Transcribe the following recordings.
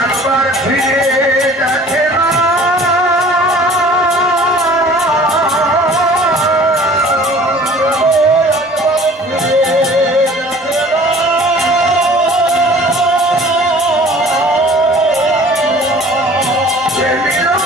একবার ফিরে দেখে না মিলন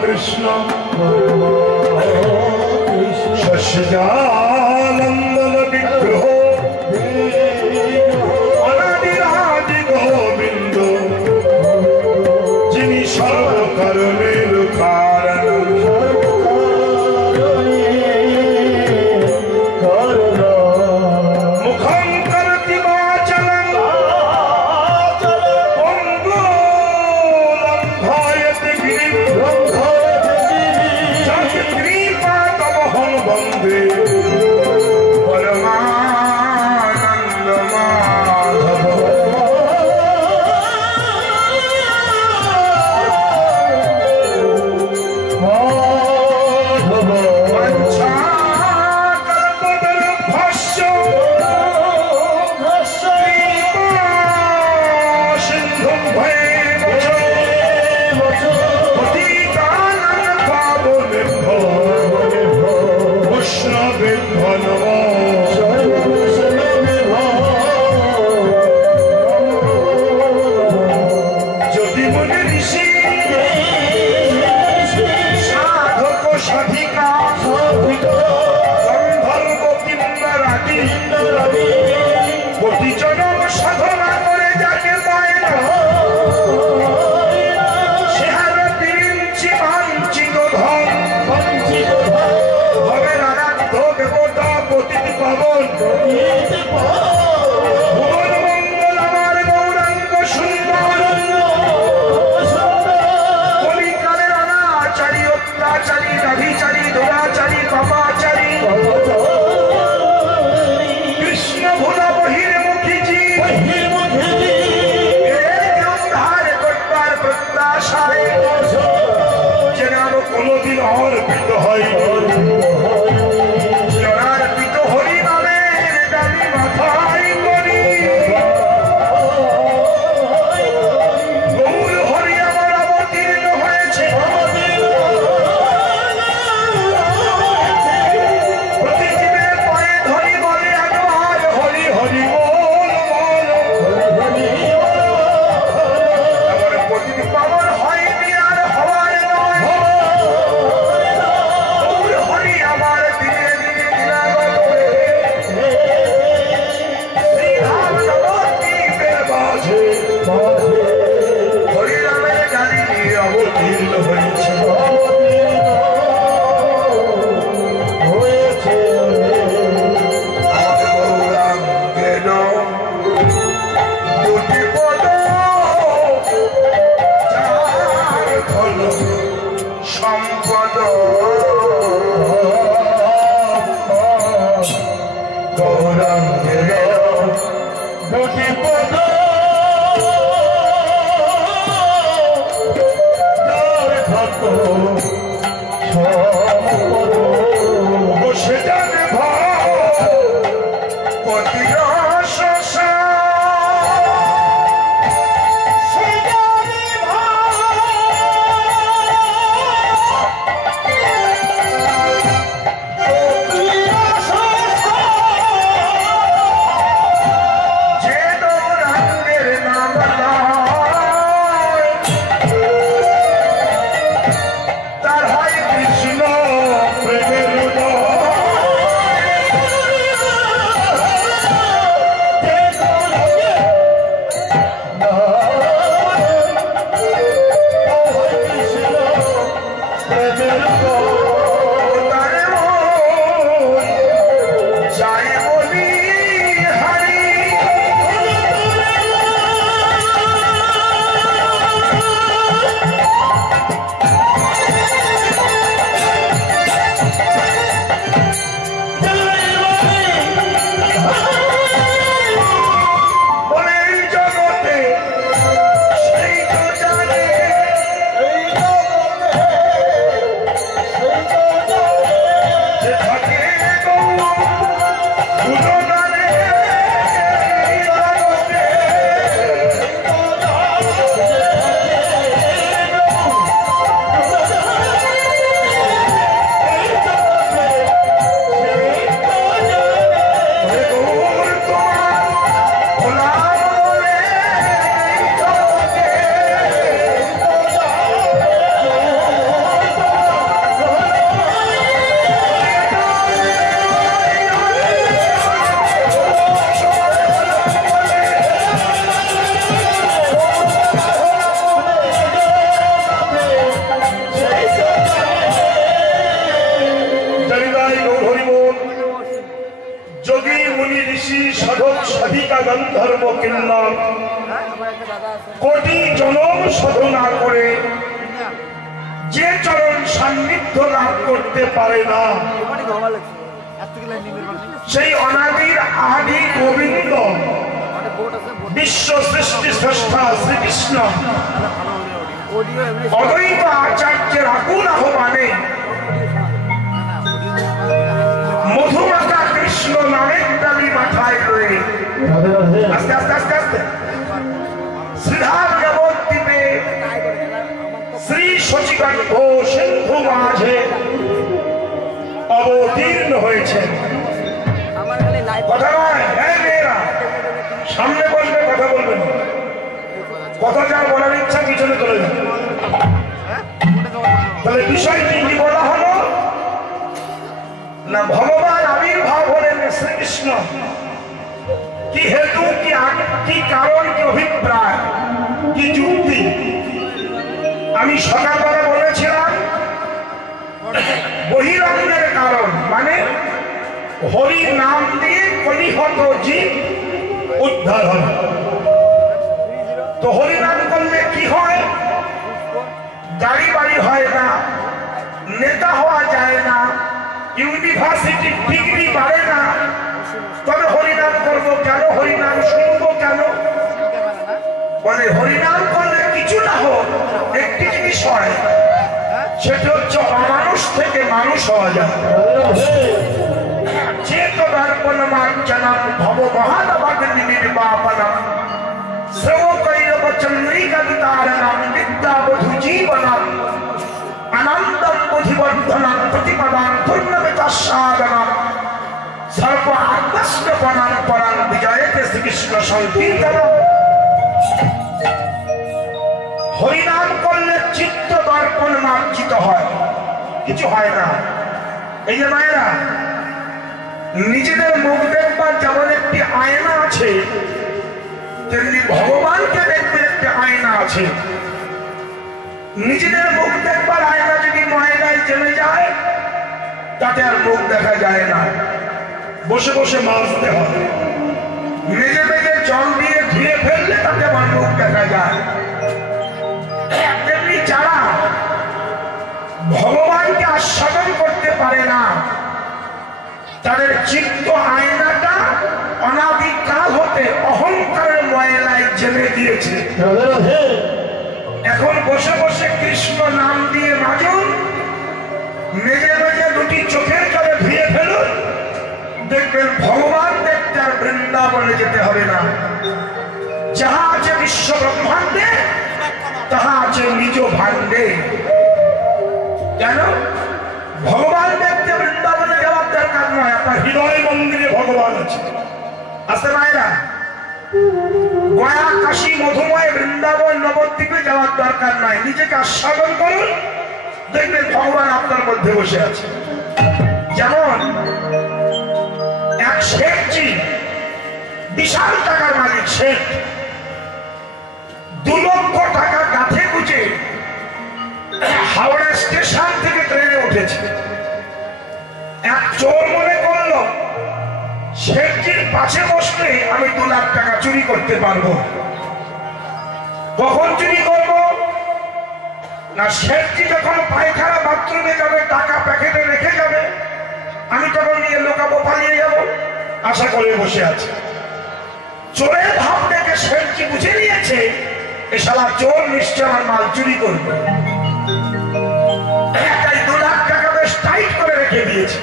কৃষ্ণ সস্যানন্দন বিগ্রহ অনাদিরাদি গোবিন্দ যিনি সর্বকর্মের কারণ মুখং করতি বাচলং অঙ্গুলম্ঘয়তে গিরিম কৃপাতমহং বন্দে পরমানন্দ মাধব সাধনা করে যাকে পায় না সে হার বিরিঞ্চি বাঞ্ছিত ধন হবে রাগাত্ম দেবতা পতিত পাবন ভুবন মঙ্গল আমার গৌরাঙ্গ সুন্দর কলিকালের অনাচারী অত্যাচারী ব্যভিচারী দুরাচারী পাপাচারী কৃষ্ণ ভোলা বহির কোনদিন অর্পিত হয় অর্পিত হরি নামের দামি মাথায় করি গৌর হরি আমার অবতীর্ণ হয়েছে প্রতিজীবের পায়ে ধরি বলে একবার হরি হরি বল বল আমার প্রতিটি পাবন হয়নি আর হওয়ার নয় হরি আমার দিনে দিনে দিনাগত শ্রীরাম নবদ্বীপের মাঝে হরিরামের গাড়ি নিয়ে অবতীর্ণ হয়েছে দুটি পদ যার ফল সম্পদ গৌরাঙ্গের দুটি পদ যার ভক্ত সম্পদ বসে যাবে পতির শশা যে দৌড় সবিতা গন্ধর্ব কিন্নর কোটি জনম সাধনা করে যে চরণ সান্নিধ্য লাভ করতে পারে না, সেই অনাদির আদি গোবিন্দ বিশ্ব সৃষ্টি স্রষ্টা শ্রীকৃষ্ণ অদ্বৈত আচার্যের আকুল আহ্বানে মধুমাতা কৃষ্ণ নামের ডালি মাথায় রয়ে আস্তে আস্তে আস্তে আস্তে শ্রীধাম নবদ্বীপে শ্রী শচীকণ্ঠ সিন্ধু মাঝে অবতীর্ণ হয়েছেন। কথা নয়, হ্যাঁ মেয়েরা সামনে বসবে, কথা বলবেন, কথা যা বলার ইচ্ছা পিছনে চলে যাবে। তাহলে বিষয়টি কি বলা হলো না, ভগবান আবির্ভাব হলেন শ্রীকৃষ্ণ কি হেতু, কি কারণ, কি অভিপ্রায়, কি যুক্তি। আমি সকালবেলা বলেছিলাম বহিরঙ্গের কারণ, মানে হরি নাম দিয়ে কলিহত জীব উদ্ধার হয়। তো হরিনাম করলে কি হয়? গাড়ি বাড়ি হয় না, নেতা হওয়া যায় না, ইউনিভার্সিটি ডিগ্রি বাড়ে না। তবে হরিনাম করবো কেন, হরিনাম শুনবো কেন? বলে হরিনাম করলে কিছু না হোক একটি জিনিস হয়, সেটা হচ্ছে অমানুষ থেকে মানুষ হওয়া যায়। চেত দর্পণ মার্জনম ভব মহানবাগ্নি নির্বাপনম শ্রবকৈরব চন্দ্রিকা বিতারণম বিদ্যাবধূ জীবনম আনন্দম বুদ্ধিবর্ধনম প্রতিপদাম পূর্ণমিতাস্বাদনম সর্ব আত্মস্বপনম পরম বিজয়তে শ্রীকৃষ্ণ সংকীর্তনম। হরিনাম করলে চিত্ত দর্পণ মার্জিত হয়, কিছু হয় না। এই যে মায়েরা, নিজেদের মুখ দেখবার যেমন একটি আয়না আছে, তেমনি ভগবানকে দেখতে একটি আয়না আছে। নিজেদের মুখ দেখবার আয়না যদি ময়লায় জমে যায় তাতে আর মুখ দেখা যায় না, বসে বসে মাজতে হবে। মেজে মেজে জল দিয়ে ধুয়ে ফেললে তাতে আমার মুখ দেখা যায়। তেমনি যারা ভগবানকে আস্বাদন করতে পারে না, তাদের চিত্ত আয়নাটা অনাদিকাল হতে অহংকারের ময়লায় জেনে গিয়েছে। এখন বসে বসে কৃষ্ণ নাম দিয়ে মাজুন, মেজে মেজে দুটি চোখের জলে ধুয়ে ফেলুন, দেখবেন ভগবান দেখতে আর বৃন্দাবনে যেতে হবে না। যাহা আছে বিশ্ব ব্রহ্মাণ্ডে তাহা আছে নিজ ভাণ্ডে। কেন? ভগবান দেখতে বৃন্দাবনে যাওয়ার দরকার নয়, আপনার হৃদয় মন্দিরে ভগবান আছে। আসতে মায়েরা, গয়া কাশী মধুময় বৃন্দাবন নবদ্বীপে যাওয়ার দরকার নাই, নিজেকে আস্বাদন করুন, দেখবেন ভগবান আপনার মধ্যে বসে আছে। যেমন এক শেঠজি, বিশাল টাকার মালিক শেঠ, 2 লক্ষ টাকা গাঁথে গুজে হাওড়া স্টেশন থেকে ট্রেনে উঠেছে। এক চোর মনে করলো শেঠজির পাশে বসলে আমি 2 লাখ টাকা চুরি করতে পারবো। কখন চুরি করবো না, শেঠজি যখন পায়খানা বাথরুমে যাবে, টাকা প্যাকেটে রেখে যাবে, আমি তখন নিয়ে লোকাবো, পালিয়ে যাবো, আশা করে বসে আছে। চোরের ভাব দেখে শেঠজি বুঝে নিয়েছে এ শালা চোর, নিশ্চয় আমার মাল চুরি করবে। তাই 2 লাখ টাকা বেশ টাইট করে রেখে দিয়েছে।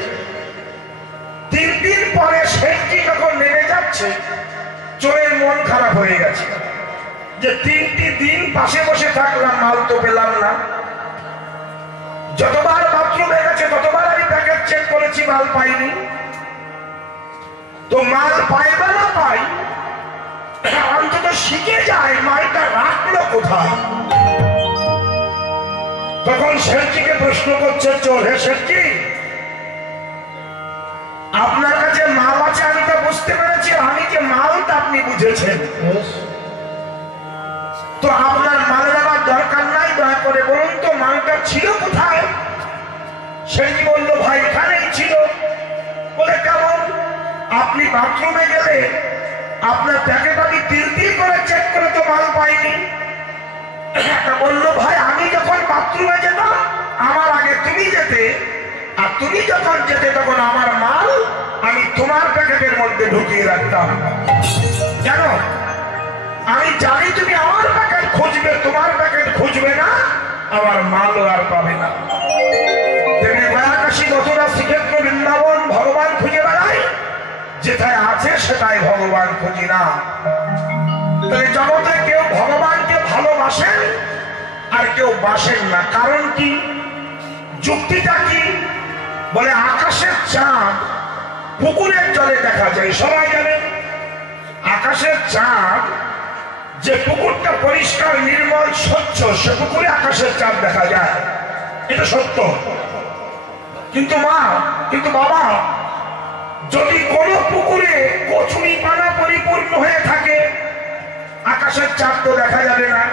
3 দিন পরে শেঠজি যখন নেমে যাচ্ছে, চোরের মন খারাপ হয়ে গেছে যে 3টি দিন পাশে বসে থাকলাম, মাল তো পেলাম না। যতবার বাথরুমে গেছে ততবার আমি প্যাকেট চেক করেছি, মাল পাইনি। তো মাল পাইবে না পাই, অন্তত শিখে যায় মালটা রাখলো কোথায়। তখন শেঠজিকে প্রশ্ন করছে চোর, হে শেঠজি, আপনার কাছে মাল আছে আমি তো বুঝতে পেরেছি, আমি যে মালটা আপনি বুঝেছেন, তো আপনার মাল নেওয়ার দরকার নাই, দয়া করে বলুন তো মালটা ছিল কোথায়? শেঠজি বলল, ভাই এখানেই ছিল। বলে কেমন? আপনি বাথরুমে গেলে আপনার প্যাকেট আমি তিল তিল করে চেক করে তো মাল পাইনি। বললো ভাই আমি যখন বাথরুমে যেতাম আমার আগে তুমি যেতে, আর তুমি যখন যেতে তখন আমার মাল আমি তোমার প্যাকেটের মধ্যে ঢুকিয়ে রাখতাম। কেন? আমি জানি তুমি আমার প্যাকেট খুঁজবে, তোমার প্যাকেট খুঁজবে না, আমার মালও আর পাবে না। তেমনি মায়াকাশী, মথুরা, শ্রীক্ষেত্র, বৃন্দাবন ভগবান খুঁজে বেড়ায়, যেটাই আছে সেটাই ভগবান খুঁজি না। তাহলে জগতে কেউ ভগবানকে ভালোবাসেন আর কেউ বাসেন না। কারণ কি? যুক্তিটা কি? বলে আকাশের চাঁদ পুকুরের জলে দেখা যায়, সবাই জানে। আকাশের চাঁদ, যে পুকুরটা পরিষ্কার নির্মল স্বচ্ছ, সে পুকুরে আকাশের চাঁদ দেখা যায়, এটা সত্য। কিন্তু বাবা, যদি কোন পুকুরে কচুরি পানা পরিপূর্ণ হয়ে থাকে, আকাশের চাঁদ তো দেখা যাবে না।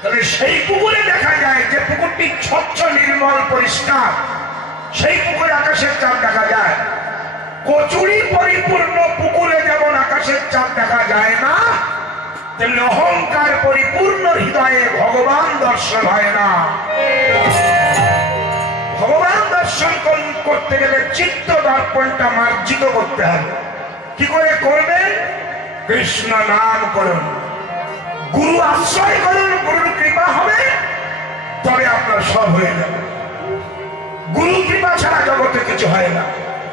তাহলে সেই পুকুরে দেখা যায়, যে পুকুরটি স্বচ্ছ নির্মল পরিষ্কার, সেই পুকুরে আকাশের চাঁদ দেখা যায়। কচুরি পরিপূর্ণ পুকুরে যেমন আকাশের চাঁদ দেখা যায় না, তেমনি অহংকার পরিপূর্ণ হৃদয়ে ভগবান দর্শন হয় না। ভগবান দর্শন করতে গেলে চিত্ত দর্পণটা মার্জিত করতে হবে। কি করে করবেন? কৃষ্ণ নাম করুন, গুরু আশ্রয় করুন, গুরুর কৃপা হবে, তবে আপনার সব হয়ে যাবে। গুরু কৃপা ছাড়া জগতে কিছু হয় না।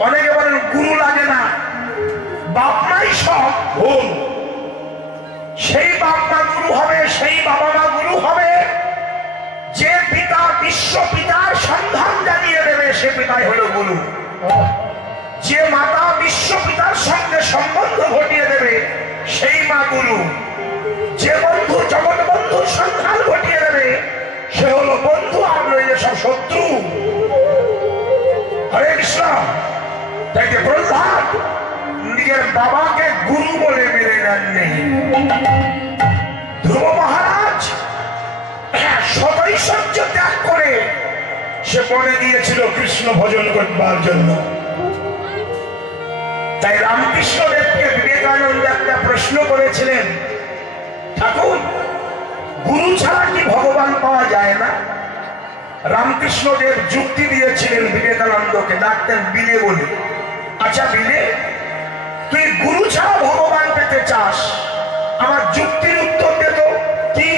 অনেকে বলেন গুরু লাগে না, বাপ মাই সব ভুল। সেই বাপ মা গুরু হবে, সেই বাবা মা গুরু হবে, যে পিতা বিশ্ব পিতার সন্ধান জানিয়ে দেবে, সে পিতাই হলো গুরু। যে মাতা বিশ্ব পিতার সঙ্গে সম্বন্ধ ঘটিয়ে দেবে, সেই মা গুরু। যে বন্ধু জগৎ বন্ধুর সন্ধান ঘটিয়ে দেবে, সে হলো বন্ধু, আর নইলে সব শত্রু। হরে কৃষ্ণ। তাই যে প্রহ্লাদ নিজের বাবাকে গুরু বলে মেনে নেননি। ধ্রুব মহারাজ সদৈশ্বর্য ত্যাগ করে সে বনে গিয়েছিল কৃষ্ণ ভজন করবার জন্য। তাই রামকৃষ্ণ দেবকে বিবেকানন্দ একটা প্রশ্ন করেছিলেন, ঠাকুর গুরু ছাড়া কি ভগবান পাওয়া যায় না? রামকৃষ্ণ দেব যুক্তি দিয়েছিলেন বিবেকানন্দকে, ডাকতেন বিলে বলে। আচ্ছা বিলে, তুই গুরু ছাড়া ভগবান পেতে চাস, আমার যুক্তির উত্তর দে তো কি?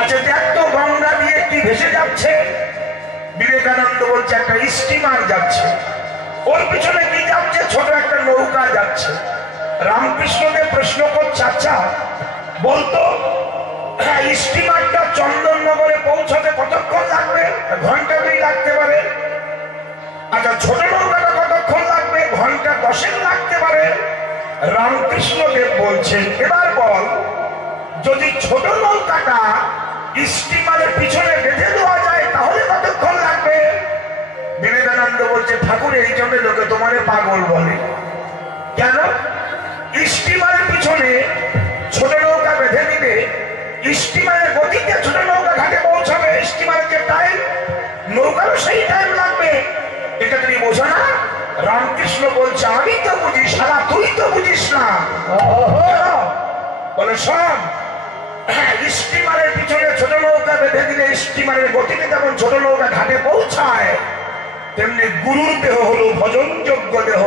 আচ্ছা দেখ তো গঙ্গা দিয়ে কি ভেসে যাচ্ছে? বিবেকানন্দ বলছে একটা স্টিমার যাচ্ছে। ওর পিছনে কি যাচ্ছে? ছোট একটা নৌকা যাচ্ছে। রামকৃষ্ণকে প্রশ্ন করছে, আচ্ছা বলতো স্টিমারটা চন্দননগরে পৌঁছাতে কতক্ষণ লাগবে? ঘন্টা 2 লাগতে পারে। আচ্ছা ছোট নৌকাটা কতক্ষণ লাগবে? ঘন্টা 10 লাগতে পারে। রামকৃষ্ণ দেব বলছেন, এবার বল, যদি ছোট নৌকাটা স্টিমারের পিছনে বেঁধে দেওয়া যায় তাহলে কতক্ষণ লাগবে? বিবেকানন্দ বলছে, ঠাকুর এই জন্য লোকে তোমারে পাগল বলে। কেন? স্টিমারের পিছনে ছোট নৌকা বেঁধে দিবে, স্টিমারের গতিতে ছোট নৌকা ঘাটে পৌঁছাবে, স্টিমারের যে টাইম, নৌকারও সেই টাইম লাগবে। এটা তুমি বোঝো না? রামকৃষ্ণ বলছে, আমি তো বুঝি, সারা তুই তো বুঝিস না। বলে শোন, স্টিমারের পিছনে ছোট নৌকা বেঁধে দিলে স্টিমারের গতিতে যেমন ছোট নৌকা ঘাটে পৌঁছায়, তেমনি গুরুর দেহ হলো ভজনযোগ্য দেহ,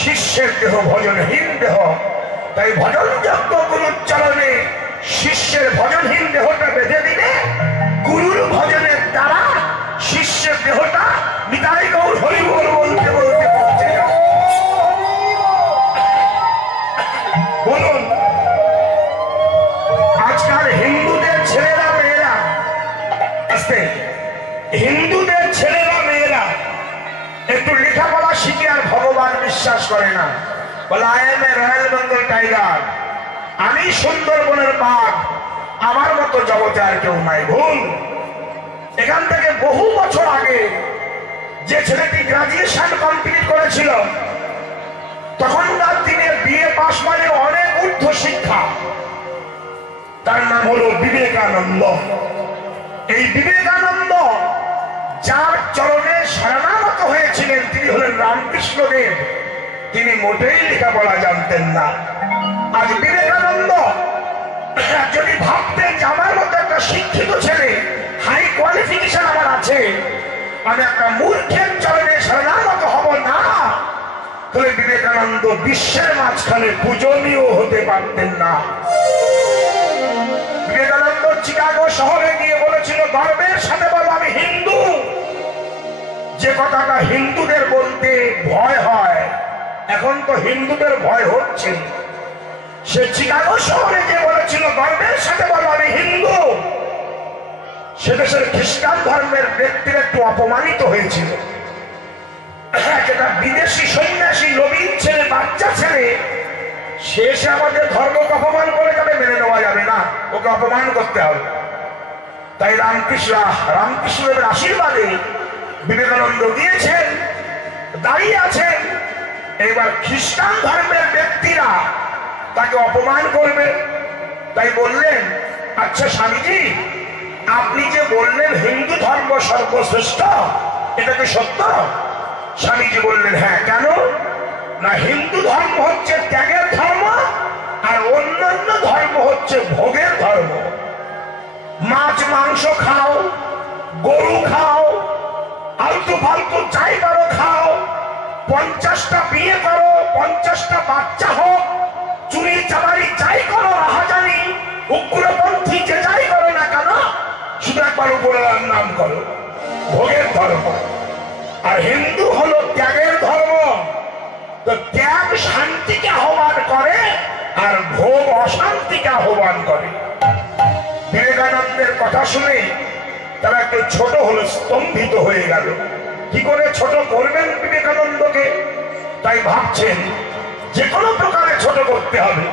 শিষ্যের দেহ ভজনহীন দেহ। তাই ভজনযোগ্য গুরুর চরণে শিষ্যের ভজনহীন দেহটা বেঁধে দিলে গুরুর ভজনের দ্বারা শিষ্যের দেহটা নিতাই গৌর হরি বল বলতে বলতে পৌঁছে যাবে। বলুন, আজকাল হিন্দুদের ছেলেরা মেয়েরা, হিন্দুদের ছেলেরা মেয়েরা একটু লেখাপড়া শিখে আর ভগবান বিশ্বাস করে না। বলে I M A royal Bengal tiger, আমি সুন্দরবনের বাঘ, আমার মতো জগতে আর কেউ নাই। ভুল। এখান থেকে বহু বছর আগে যে ছেলেটি গ্রাজুয়েশন কমপ্লিট করেছিল, তখনকার দিনে বিএ পাস মানে অনেক ঊর্ধ্ব শিক্ষা, তার নাম হলো বিবেকানন্দ। এই বিবেকানন্দ যার চরণে শরণাগত হয়েছিলেন তিনি হলেন রামকৃষ্ণ দেব। তিনি মোটেই লেখাপড়া জানতেন না। আজ বিবেকানন্দ যদি ভাবতেন যে আমার মতো একটা শিক্ষিত ছেলে, হাই কোয়ালিফিকেশন আমার আছে, আমি একটা মূর্খের চরণে শরণাগত হব না, তাহলে বিবেকানন্দ বিশ্বের মাঝখানে পূজনীয় হতে পারতেন না। বিবেকানন্দ চিকাগো শহরে গিয়ে বলেছিল, গর্বের সাথে বলো আমি হিন্দু। যে কথাটা হিন্দুদের বলতে ভয় হয়, এখন তো হিন্দুদের ভয় হচ্ছে। সে চিকাগো শহরে গিয়ে বলেছিল, গর্বের সাথে বলো আমি হিন্দু। সে দেশের খ্রিস্টান ধর্মের ব্যক্তিরা একটু অপমানিত হয়েছিল। যেটা বিদেশি সন্ন্যাসী নবীন ছেলে, বাচ্চা ছেলে, সে এসে আমাদের ধর্মকে অপমান করে যাবে, মেনে নেওয়া যাবে না, ওকে অপমান করতে হবে। তাই রামকৃষ্ণের আশীর্বাদে বিবেকানন্দ দিয়েছেন, দাঁড়িয়ে আছেন। এবার খ্রিস্টান ধর্মের ব্যক্তিরা তাকে অপমান করবে, তাই বললেন, আচ্ছা স্বামীজি, আপনি যে বললেন হিন্দু ধর্ম সর্বশ্রেষ্ঠ, এটা কি সত্য? স্বামীজি বললেন, হ্যাঁ। কেন? না, হিন্দু ধর্ম হচ্ছে ত্যাগের ধর্ম, আর অন্যান্য ধর্ম হচ্ছে ভোগের ধর্ম। মাছ মাংস খাও, গরু খাও, আলতু ফালতু চাই করো খাও, 50টা বিয়ে করো, 50টা বাচ্চা হোক, চুরি চামারি চাই করো, রাহাজানি উগ্রপন্থী যে যাই করো না কেন, শুধু একবার উপরে নাম করো, ভোগের ধর্ম। আর হিন্দু হলো ত্যাগের ধর্ম। তো ত্যাগ শান্তিকে আহ্বান করে, আর ভোগ অশান্তিকে আহ্বান করে। বিবেকানন্দের কথা শুনে তারা একটু ছোট হলো, স্তম্ভিত হয়ে গেল। কি করে ছোট করবেন বিবেকানন্দকে? তাই ভাবছেন যে কোনো প্রকারে ছোট করতে হবে।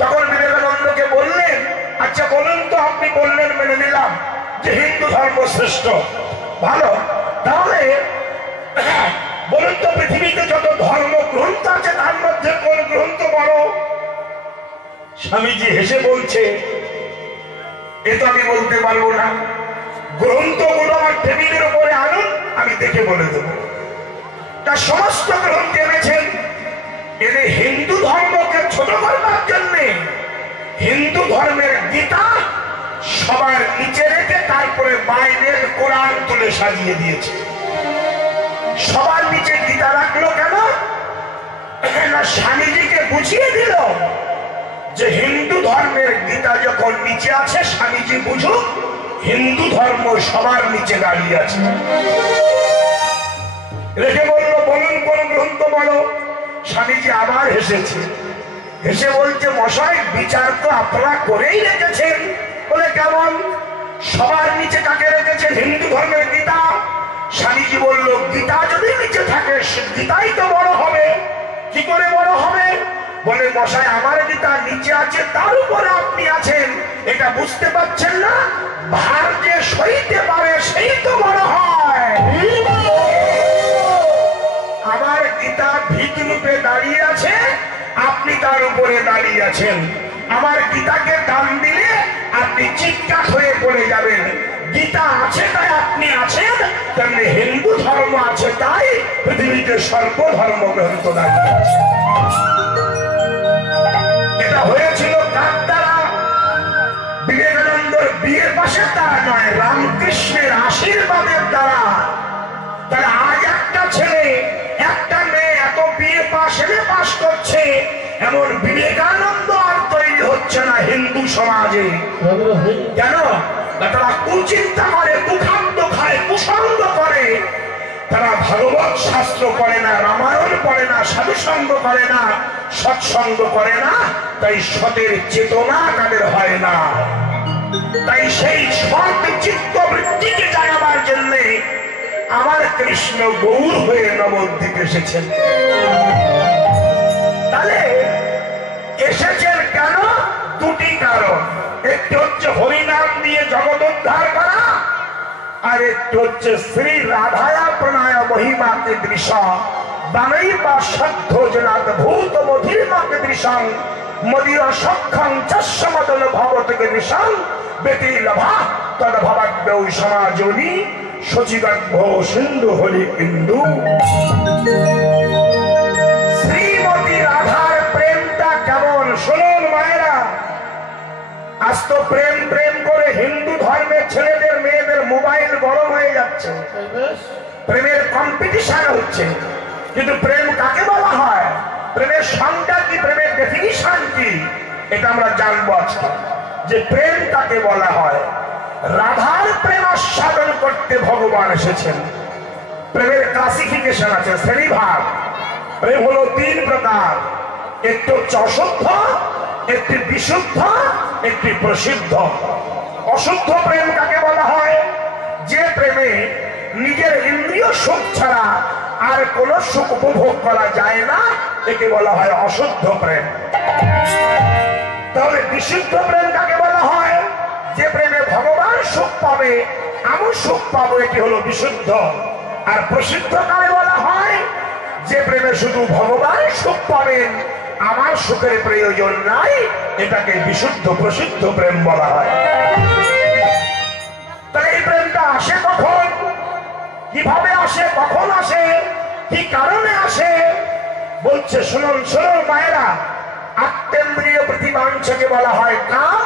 তখন বিবেকানন্দকে বললেন, আচ্ছা বলুন তো, আপনি বললেন মেনে নিলাম যে হিন্দু ধর্ম শ্রেষ্ঠ, ভালো, তাহলে বলুন তো পৃথিবীতে যত ধর্ম গ্রন্থ আছে তার মধ্যে কোন গ্রন্থ বড়? স্বামীজি হেসে বলছে, এ তো আমি বলতে পারবো না, গ্রন্থগুলো আমার টেবিলের উপরে আনুন, আমি দেখে বলে দেব। তার সমস্ত গ্রন্থ এনেছেন, এনে হিন্দু ধর্মকে ছোট করবার জন্য হিন্দু ধর্মের গীতা সবার নিচে রেখে তারপরে বাইবেল কোরআন তুলে সাজিয়ে দিয়েছে। সবার নিচে গীতা রাখলো কেন? না, স্বামীজিকে বুঝিয়ে দিল যে হিন্দু ধর্মের গীতা যখন নিচে আছে, স্বামীজি বুঝুক হিন্দু ধর্ম সবার নিচে দাঁড়িয়ে আছে। রেখে বললো, বলুন কোন গ্রন্থ বলো। স্বামীজি আবার হেসেছে, হেসে বলছে, মশাই বিচার তো আপনারা করেই রেখেছেন। বলে কেমন? সবার নিচে কাকে রেখেছেন? হিন্দু ধর্মের গীতা। স্বামীজি বলল, গীতা যদি নিচে থাকে গীতাই তো বড় হবে। কি করে বড় হবে? বলে, মশাই আমার গীতা নিচে আছে, তার উপরে আপনি আছেন, এটা বুঝতে পারছেন না? ভার যে সইতে পারে সেই তো বড় হয়। আমার গীতা ভিত রূপে দাঁড়িয়ে আছে, আপনি তার উপরে দাঁড়িয়ে আছেন। আমার গীতাকে দাম দিলে আপনি চিৎকার হয়ে পড়ে যাবেন। গীতা আছে তাই আপনি আছেন, তেমনি হিন্দু ধর্ম আছে তাই পৃথিবীতে সর্বধর্ম গ্রন্থ দাঁড়িয়ে আছে। এটা হয়েছিল কার দ্বারা? বিবেকানন্দর বিয়ের পাশের দ্বারা নয়, রামকৃষ্ণের আশীর্বাদের দ্বারা। তাহলে আজ একটা ছেলে একটা মেয়ে এত বিয়ে পাশ পাশ করছে, এমন বিবেকানন্দ আর তৈরি হচ্ছে না হিন্দু সমাজে। কেন? তারা কুচিন্তা করে, কুখাদ্য খায়, কুসঙ্গ করে, তারা ভাগবত শাস্ত্র পড়ে না, রামায়ণ পড়ে না, সাধুসঙ্গ করে না, সৎসঙ্গ করে না, তাই সতের চেতনা তাদের হয় না। তাই সেই সৎ চিত্ত বৃত্তিকে জাগাবার জন্য আমার কৃষ্ণ গৌর হয়ে নবদ্বীপ এসেছেন। তাহলে এসেছেন কেন? দুটি কারণ। একটি হচ্ছে হরিনাম দিয়ে জগৎ উদ্ধার করা, আর একটি হচ্ছে শ্রী রাধায়া প্রণয় মহিমাকে দৃশ্যা দানৈ বা সদ্ধ জনাত ভূত মধিমাকে দৃশ্যং মদিরা সক্ষং চস্যমদল ভবতকে দৃশ্যং বেতি লভা তদ ভবাদ্যৌ সমাজনী শচিগর্ভ সিন্ধু হরি ইন্দু। শ্রীমতী রাধার প্রেমটা কেমন আজ তো প্রেম প্রেম করে হিন্দু ধর্মের ছেলেদের মেয়েদের মোবাইল গরম হয়ে যাচ্ছে, প্রেমের কম্পিটিশন হচ্ছে। কিন্তু প্রেম কাকে বলা হয়, প্রেমের সংজ্ঞা কি, প্রেমের ডেফিনিশন কি, এটা আমরা জানবো আজকে। যে প্রেম কাকে বলা হয়, রাধার প্রেম আস্বাদন করতে ভগবান এসেছেন। প্রেমের ক্লাসিফিকেশন আছে, শ্রেণীভাগ। প্রেম হলো তিন প্রকার, একটি হচ্ছে অশুদ্ধ, একটি বিশুদ্ধ, একটি প্রসিদ্ধ। অশুদ্ধ প্রেম কাকে বলা হয়, যে প্রেমে নিজের ইন্দ্রিয় সুখ ছাড়া আর কোন সুখ উপভোগ করা যায় না, একে বলা হয় অশুদ্ধ প্রেম। তাহলে বিশুদ্ধ প্রেম কাকে বলা হয়, যে প্রেমে ভগবান সুখ পাবে, আমি সুখ পাবো, এটি হলো বিশুদ্ধ। আর প্রসিদ্ধ কাকে বলা হয়, যে প্রেমে শুধু ভগবান সুখ পাবেন, আমার সুখের প্রয়োজন নাই, এটাকে বিশুদ্ধ প্রসিদ্ধ প্রেম বলা হয়। তাহলে এই প্রেমটা আসে কখন, কিভাবে আসে, কখন আসে, কি কারণে আসে, বলছে শুনুন শুনুন মায়েরা। আত্মেন্দ্রিয় প্রতিবাঞ্ছাকে বলা হয় কাম,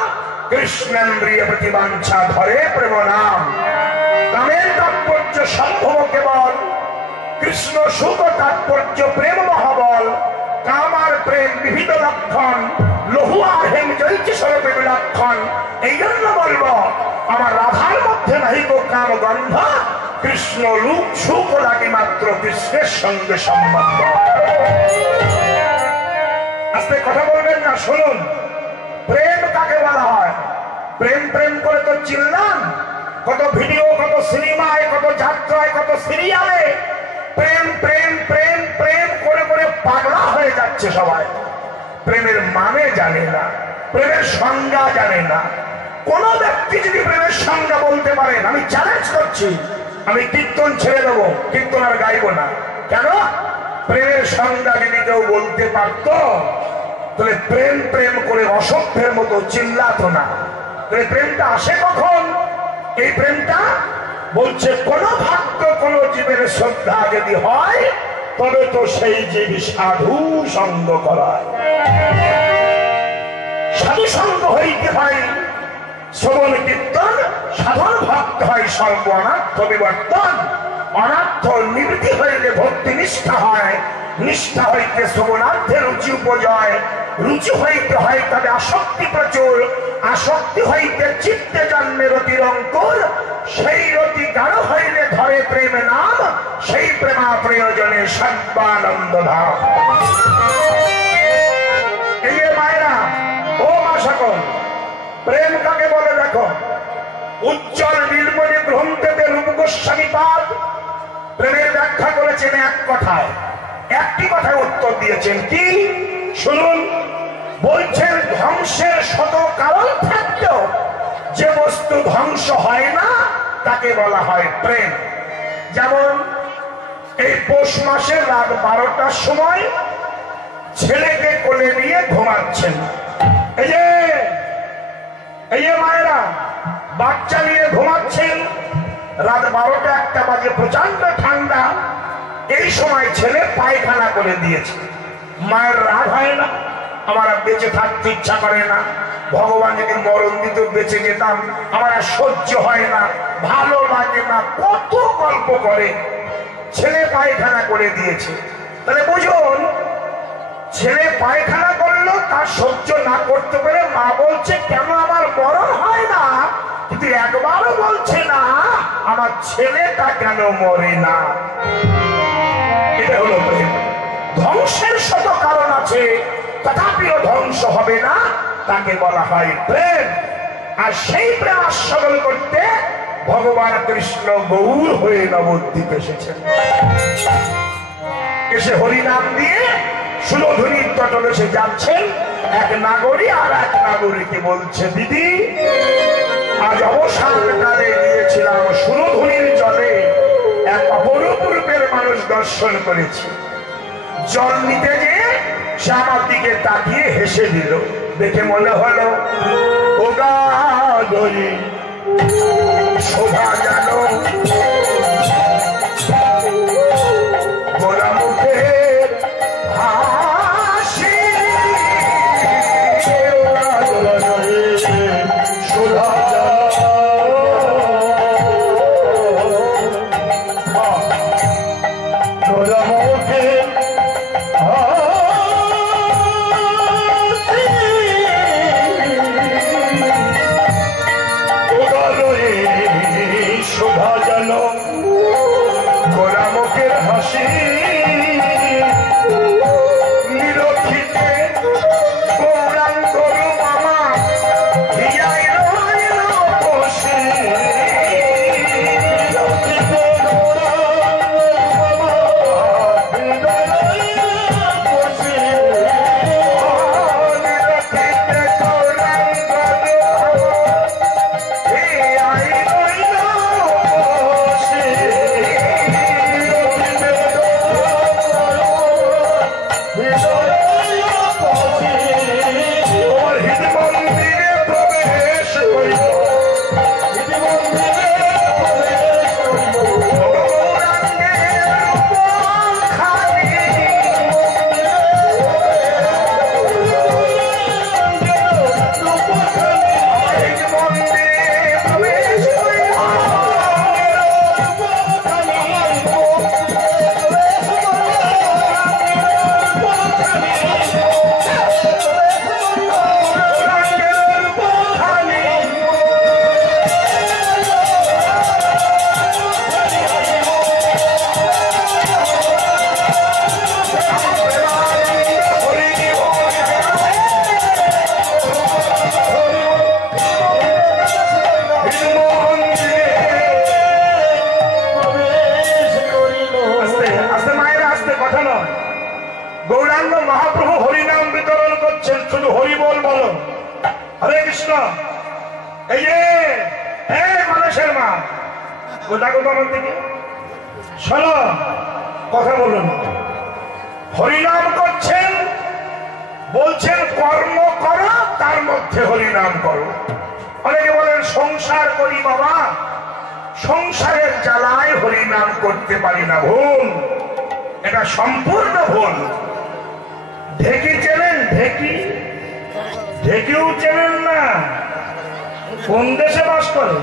কৃষ্ণেন্দ্রিয় প্রতিবাঞ্ছা ধরে প্রেম নাম। কামের তাৎপর্য সম্ভব কেবল, কৃষ্ণ সুখ তাৎপর্য প্রেম মহাবল। কাম আর প্রেম বিবিধ লক্ষণ, লঘু আর হেম জৈত্য স্বরূপে বিলক্ষণ। এই জন্য বলবো আমার রাধার মধ্যে নাহিক কাম গন্ধ, কৃষ্ণ রূপ সুখ লাগে মাত্র কৃষ্ণের সঙ্গে সম্বন্ধ। আজকে কথা বলবেন না, শুনুন প্রেম কাকে বলা হয়। প্রেম প্রেম করে তো চিনলাম, কত ভিডিও, কত সিনেমায়, কত যাত্রায়, কত সিরিয়ালে প্রেম প্রেম প্রেম প্রেম করে করে পাগলা হয়ে যাচ্ছে সবাই। প্রেমের মানে জানে না, প্রেমের সংজ্ঞা জানে না। কোন ব্যক্তি যদি প্রেমের সংজ্ঞা বলতে পারেন, আমি চ্যালেঞ্জ করছি, আমি কীর্তন ছেড়ে দেবো, কীর্তন আর গাইব না। কেন? প্রেমের সংজ্ঞা যদি কেউ বলতে পারত, তাহলে প্রেম প্রেম করে অসভ্যের মতো চিল্লাতো না। তাহলে প্রেমটা আসে কখন? এই প্রেমটা বলছে কোন ভক্ত কোন জীবের শ্রদ্ধা যদি হয়, তবে তো সেই জীব সাধু সঙ্গ করায়। সাধু সঙ্গ হইতে হয় শ্রবণ কীর্তন, সাধন ভক্ত হয় সর্ব অনার্থ বিবর্তন। অনার্থ নিবৃত্তি হইলে ভক্তি নিষ্ঠা হয়, নিষ্ঠা হইতে শ্রবণার্থে রুচি উপজয়, রুচি হইতে হয় তবে আসক্তি প্রচুর, আসক্তি হইতে চিত্তে জন্মে রতির অঙ্কুর। সেই রতি গাঢ় হইলে ধরে প্রেম নাম, সেই প্রেমা প্রয়োজনে সর্বানন্দ ধাম। এই মায়েরা, ও মা সকল, প্রেম কাকে বলে দেখো। উজ্জ্বল নীলমণি গ্রন্থেতে রূপ গোস্বামী পাদ প্রেমের ব্যাখ্যা করেছেন এক কথায়, একটি কথায় উত্তর দিয়েছেন। কি শুনুন, বলছেন ধ্বংসের শত কারণ থাকতেও যে বস্তু ধ্বংস হয় না, তাকে বলা হয় প্রেম। যেমন এই পৌষ মাসের রাত 12টার সময় ছেলেকে কোলে নিয়ে ঘুমাচ্ছেন, এই যে মায়েরা বাচ্চা নিয়ে ঘুমাচ্ছেন, রাত 12টা 1টা বাজে, প্রচন্ড ঠান্ডা। এই সময় ছেলে পায়খানা করে দিয়েছে, মায়ের রাগ হয় না? আমার বেঁচে থাকতে ইচ্ছা করে না, ভগবান যদি মরণ দিত বেঁচে যেতাম, আমার সহ্য হয় না, ভালো লাগে না, কত গল্প করে। ছেলে পায়খানা করে দিয়েছে, তাহলে বুঝুন ছেলে পায়খানা করলো, তার সহ্য না করতে পারে মা বলছে কেন আমার মরণ হয় না, কিন্তু একবারও বলছে না আমার ছেলেটা কেন মরে না। এটা হলো প্রেম। ধ্বংসের শত কারণ আছে, তথাপিও ধ্বংস হবে না, তাকে বলা হয় প্রেম। আর সেই প্রেম আস্বাদন করতে ভগবান কৃষ্ণ গৌর হয়ে নবদ্বীপ এসেছেন। এসে হরিনাম দিয়ে সুরধুনির তটদেশে যাচ্ছেন। এক নাগরী আর এক নাগরীকে বলছে, দিদি আজ অবসানকালে গিয়েছিলাম সুরধুনির জলে, এক অপরূপ রূপের মানুষ দর্শন করেছি। জল নিতে গিয়ে সে আমার দিকে তাকিয়ে হেসে দিল, দেখে মনে হলো ও গাগরী শোভা যেন গোরা মুখের হাসি, চৈতন্য মহাপ্রভু হরিনাম বিতরণ করছেন, শুধু হরি বল বলো, হরে কৃষ্ণ। এই যে মানুষের মা কোথা কোথা আমার দিকে শোনো, কথা বলুন। হরিনাম করছেন, বলছেন কর্ম করো, তার মধ্যে হরিনাম করো। অনেকে বলেন সংসার করি বাবা, সংসারের জ্বালায় হরিনাম করতে পারি না। ভুল, এটা সম্পূর্ণ ভুল। ঢেকি চেনেন? ঢেকি, ঢেকিও চেনেন না? কোন দেশে বাস করেন?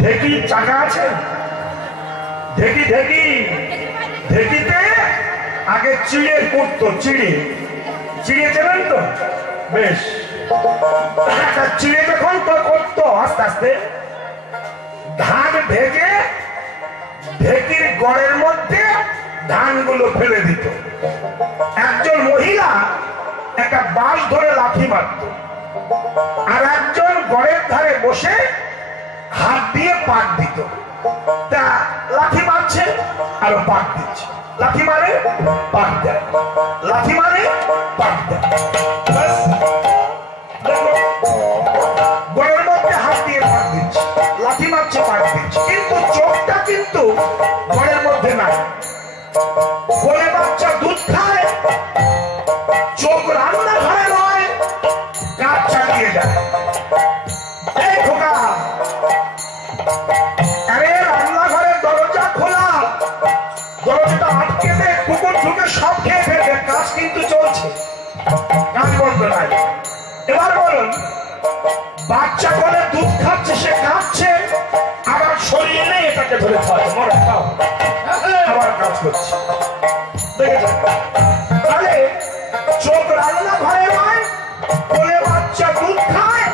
ঢেকি চাকা আছে? ঢেকি ঢেকি ঢেকিতে আগে চিড়ে করতো, চিড়ে চিড়ে চেনেন তো? বেশ, চিড়ে যখন তো করতো আস্তে আস্তে ধান ভেজে ঢেকির গড়ের মধ্যে ধানগুলো ফেলে দিত। একজন মহিলা একটা বাঁশ ধরে লাঠি মারত, আর একজন গড়ের ধারে বসে হাত দিয়ে পাক দিত। তা লাঠি মারছে আর পাক দিচ্ছে, লাঠি মারে পাক দেয়, লাঠি মারে পাক দেয়। গড়ের মধ্যে হাত দিয়ে পাক দিচ্ছে, লাঠি মারছে পাক দিচ্ছে, কিন্তু চোখটা কিন্তু গড়ের মধ্যে নাই। কোলে বাচ্চা দুধ খায়, চোখ রান্না ঘরে নয়, কাজ চালিয়ে যায়। এই খোকা, আরে রান্নাঘরের দরজা খোলা, দরজাটা আটকে দে, কুকুর ঢুকে সব খেয়ে ফেলবে, কাজ কিন্তু চলছে, কাজ বন্ধ নাই। এবার বলুন, বাচ্চা কোলে দুধ খাচ্ছে, সে কাঁদছে, আবার শরীর নেই, এটাকে ধরে খাওয়াচ্ছে, মরে খাও, আবার কাজ করছে। দেখেছেন? তাহলে চোখ রান্না ঘরে নয়, কোলে বাচ্চা দুধ খায়,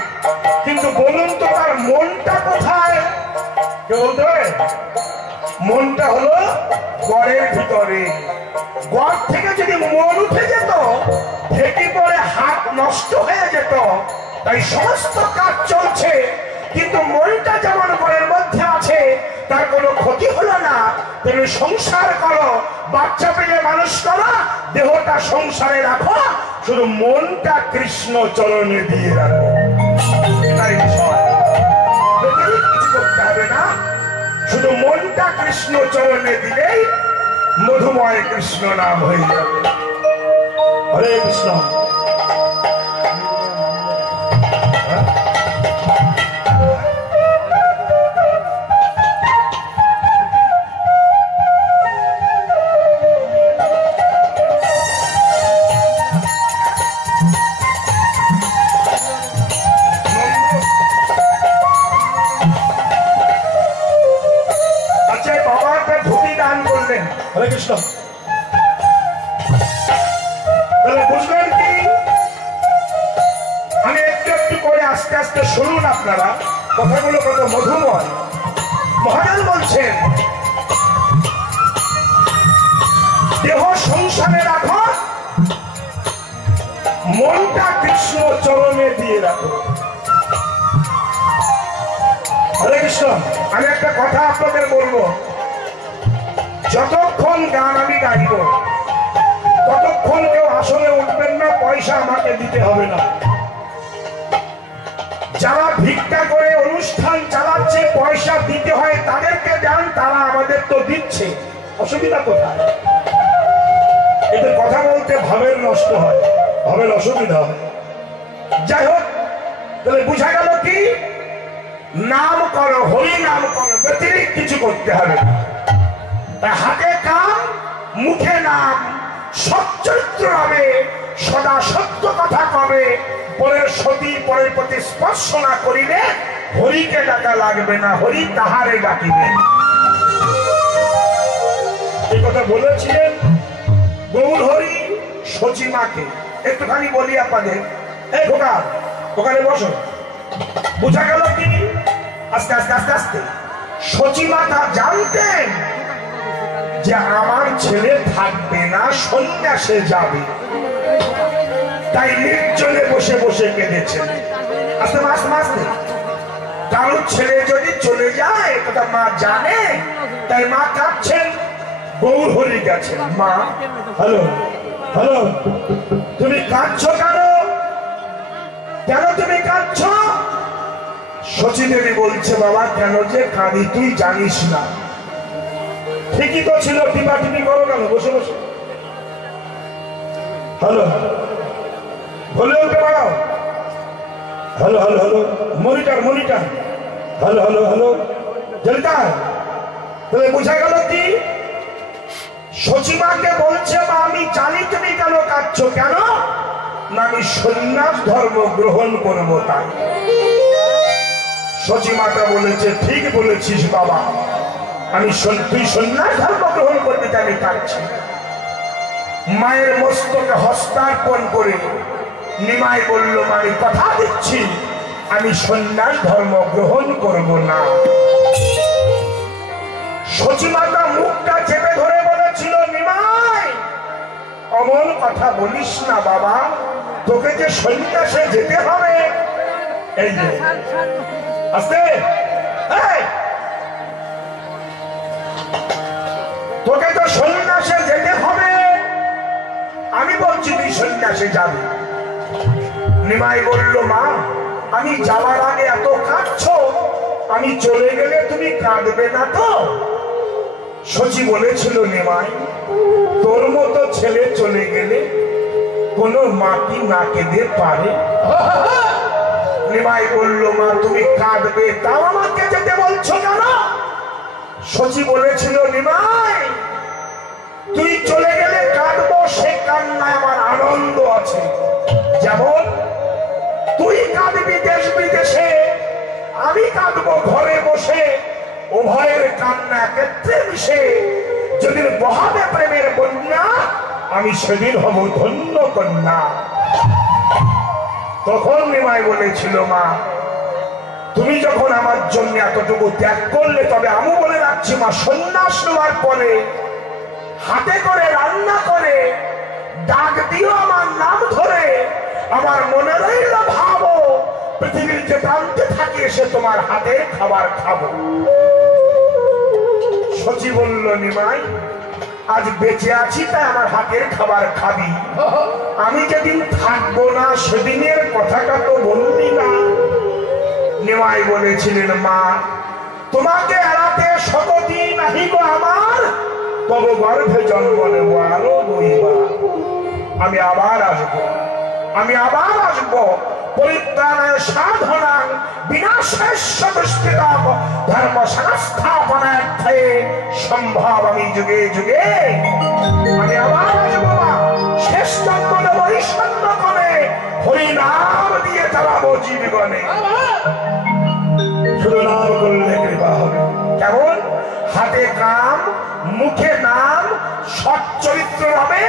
কিন্তু বলুন তো তার মনটা কোথায়? কে বলতে হবে? মনটা হলো গড়ের ভিতরে। গড় থেকে যদি মন উঠে যেত, ঢেকি পড়ে হাত নষ্ট হয়ে যেত। তাই সমস্ত কাজ চলছে, কিন্তু মনটা যেমন গড়ের মধ্যে আছে, তার কোনো ক্ষতি হলো না। তুমি সংসার করো, বাচ্চা পেলে মানুষ করো, দেহটা সংসারে রাখো, শুধু মনটা কৃষ্ণ চরণে দিয়ে রাখো। তাই কিছু করতে হবে না, শুধু মনটা কৃষ্ণ চরণে দিলেই মধুময় কৃষ্ণ নাম হয়ে যাবে। হরে কৃষ্ণ। হরে কৃষ্ণ। তাহলে বুঝলেন কি? আমি একটু একটু করে আস্তে আস্তে শুনুন আপনারা, কথাগুলো কত মধুময়। মহাজন বলছেন, দেহ সংসারে রাখো, মনটা কৃষ্ণ চরণে দিয়ে রাখো। হরে কৃষ্ণ। আমি একটা কথা আপনাদের বলবো, যতক্ষণ গান আমি গাইব, ততক্ষণ কেউ আসনে উঠবেন না, পয়সা আমাকে দিতে হবে না। যারা ভিক্ষা করে অনুষ্ঠান চালাচ্ছে, পয়সা দিতে হয়, তাদেরকে দেন, তারা আমাদের তো দিচ্ছে, অসুবিধা কোথায়? এদের কথা বলতে ভাবের নষ্ট হয়, ভাবের অসুবিধা হয়। যাই হোক, তাহলে বুঝা গেল কি? নাম করো, হরি নাম করো, ব্যতিরিক্ত কিছু করতে হবে না। হাতে কাম, মুখে নাম, সচ্চরিত্র হবে, সদা সত্য কথা কবে, পরের সতী পরের প্রতি স্পর্শ না করিলে হরিকে ডাকা লাগবে না, হরি তাহারে ডাকিবে। এই কথা বলেছিলেন গৌর হরি সচিমাকে। একটুখানি বলি আপনাদের, এই খোকা, ওখানে বসো। বুঝা গেল কি? আস্তে আস্তে আস্তে আস্তে সচিমাতা জানতেন যে আমার ছেলে থাকবে না, সন্ন্যাসে যাবে, তাই নির্জনে বসে বসে কেঁদেছেন। আস্তে আস্তে আস্তে কারোর ছেলে যদি চলে যায়, কথা মা জানে, তাই মা কাঁদছেন। গৌর হরি গেছেন, মা হ্যালো, হ্যালো, তুমি কাঁদছো কেন? কেন তুমি কাঁদছো? শচীদেবী বলছে, বাবা কেন যে কাঁদি তুই জানিস না। ঠিকই তো ছিল, টিপা টিপি করো কেন বসে বসে? হ্যালো, বলে উঠে বাড়াও। Hello hello hello, monitor monitor, hello hello hello, জলটা। তবে বোঝা গেল কি? শচীমাকে বলছে, বা আমি জানি তুমি কেন কাঁদছো। কেন না, আমি সন্ন্যাস ধর্ম গ্রহণ করবো তাই। শচীমাতা বলেছে, ঠিক বলেছিস বাবা, আমি তুই সন্ন্যাস ধর্ম গ্রহণ করবি তাই আমি কাঁদছি। মায়ের মস্তকে হস্তার্পণ করে নিমাই বলল, আমি কথা দিচ্ছি আমি সন্ন্যাস ধর্ম গ্রহণ করব না। শচীমাতা মুখটা চেপে ধরে বলেছিল, নিমাই অমন কথা বলিস না বাবা, তোকে যে সন্ন্যাসে যেতে হবে। এই যে আস্তে, তোকে তো সন্ন্যাসে যেতে হবে, আমি বলছি তুই সন্ন্যাসে যাবি। নিমাই বলল, মা আমি যাওয়ার আগে এত কাঁদছো, আমি চলে গেলে তুমি কাঁদবে না তো? শচী বলেছিল, নিমাই তোর মতো ছেলে চলে গেলে কোনো মা কি না কেঁদে পারে? নিমাই বলল, মা তুমি কাঁদবে তাও আমাকে যেতে বলছো কেন? শচী বলেছিল, নিমাই তুই চলে গেলে কাঁদবো, সে কান্নায় আমার আনন্দ আছে। যেমন তুই কাঁদবি দেশ বিদেশে, আমি কাঁদবো ঘরে বসে, উভয়ের কান্না ক্ষেত্রে মিশে যদি বহাবে প্রেমের বন্যা, আমি সেদিন হব ধন্য কন্যা। তখন নিমাই বলেছিল, মা তুমি যখন আমার জন্য এতটুকু ত্যাগ করলে, তবে আমি বলে রাখছি মা, সন্ন্যাস নেওয়ার পরে হাতে করে রান্না করে ডাক দিও আমার নাম ধরে, আমার মনে রইল ভাবো পৃথিবীর যে প্রান্তে থাকে সে তোমার হাতের খাবার খাবো। শচী বলল, নিমাই আজ বেঁচে আছি তাই আমার হাতের খাবার খাবি, আমি যেদিন থাকবো না সেদিনের কথাটা তো বলবি না। নিমাই বলেছিলেন, মা তোমাকে এড়াতে শতটি নাহি গো আমার, তব গর্ভে জন্ম নেব আরো বইবা। আমি আবার আসবো, আমি আবার আসবো। পরিত্রাণায় সাধনাং বিনাশেষ্য দুষ্কৃতং ধর্ম সংস্থাপনার্থে সম্ভব আমি যুগে যুগে। আমি আবার আসবো, শেষ জন্ম নেব ঈশ্বর করে, হরিনাম দিয়ে চালাবো জীবনে। শুধু নাম করলে কৃপা হবে। কেমন? হাতে কাম, মুখে নাম, সৎ চরিত্র হবে,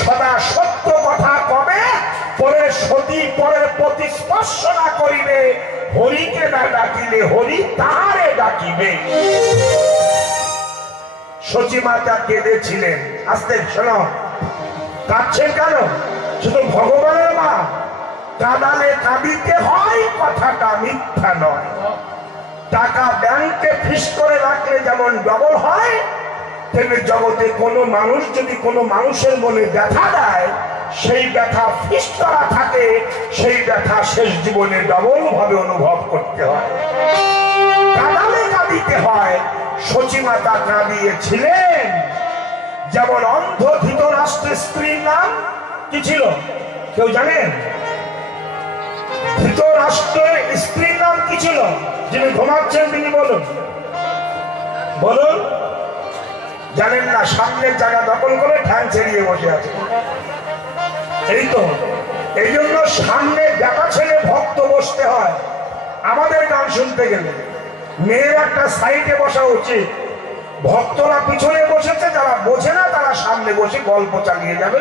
সদা সত্য কথা কবে, পরের সতী পরের প্রতি স্পর্শ না করিবে, হরিকে না ডাকিলে হরি তাহারে ডাকিবে। শচীমাতা কেঁদেছিলেন। আস্তে শোনো, কাঁদছেন কেন? শুধু ভগবানের মা, কাঁদালে কাঁদিতে হয়, কথাটা মিথ্যা নয়। টাকা ব্যাংকে ফিস করে রাখলে যেমন ডবল হয়, তেমনি জগতে কোনো মানুষ যদি কোনো মানুষের মনে ব্যথা দেয়, সেই ব্যথা ফিস করা থাকে, সেই ব্যথা শেষ জীবনে ডবল ভাবে অনুভব করতে হয়। কাঁদালে কাঁদিতে হয়। শচীমাতা কাঁদিয়েছিলেন। যেমন অন্ধ ধৃতরাষ্ট্রের স্ত্রীর নাম কি ছিল কেউ জানেন? ধৃতরাষ্ট্রের স্ত্রীর নাম কি ছিল? যিনি ঘুমাচ্ছেন তিনি বলুন, বলুন। জানেন না? সামনের জায়গা দখল করে ঠ্যাং ছেড়িয়ে বসে আছে। এই তো, এই জন্য সামনে দেখা ছেলে ভক্ত বসতে হয়। আমাদের গান শুনতে গেলে মেয়ের একটা সাইডে বসা উচিত। ভক্তরা পিছনে বসেছে, যারা বোঝে না তারা সামনে বসে গল্প চালিয়ে যাবে।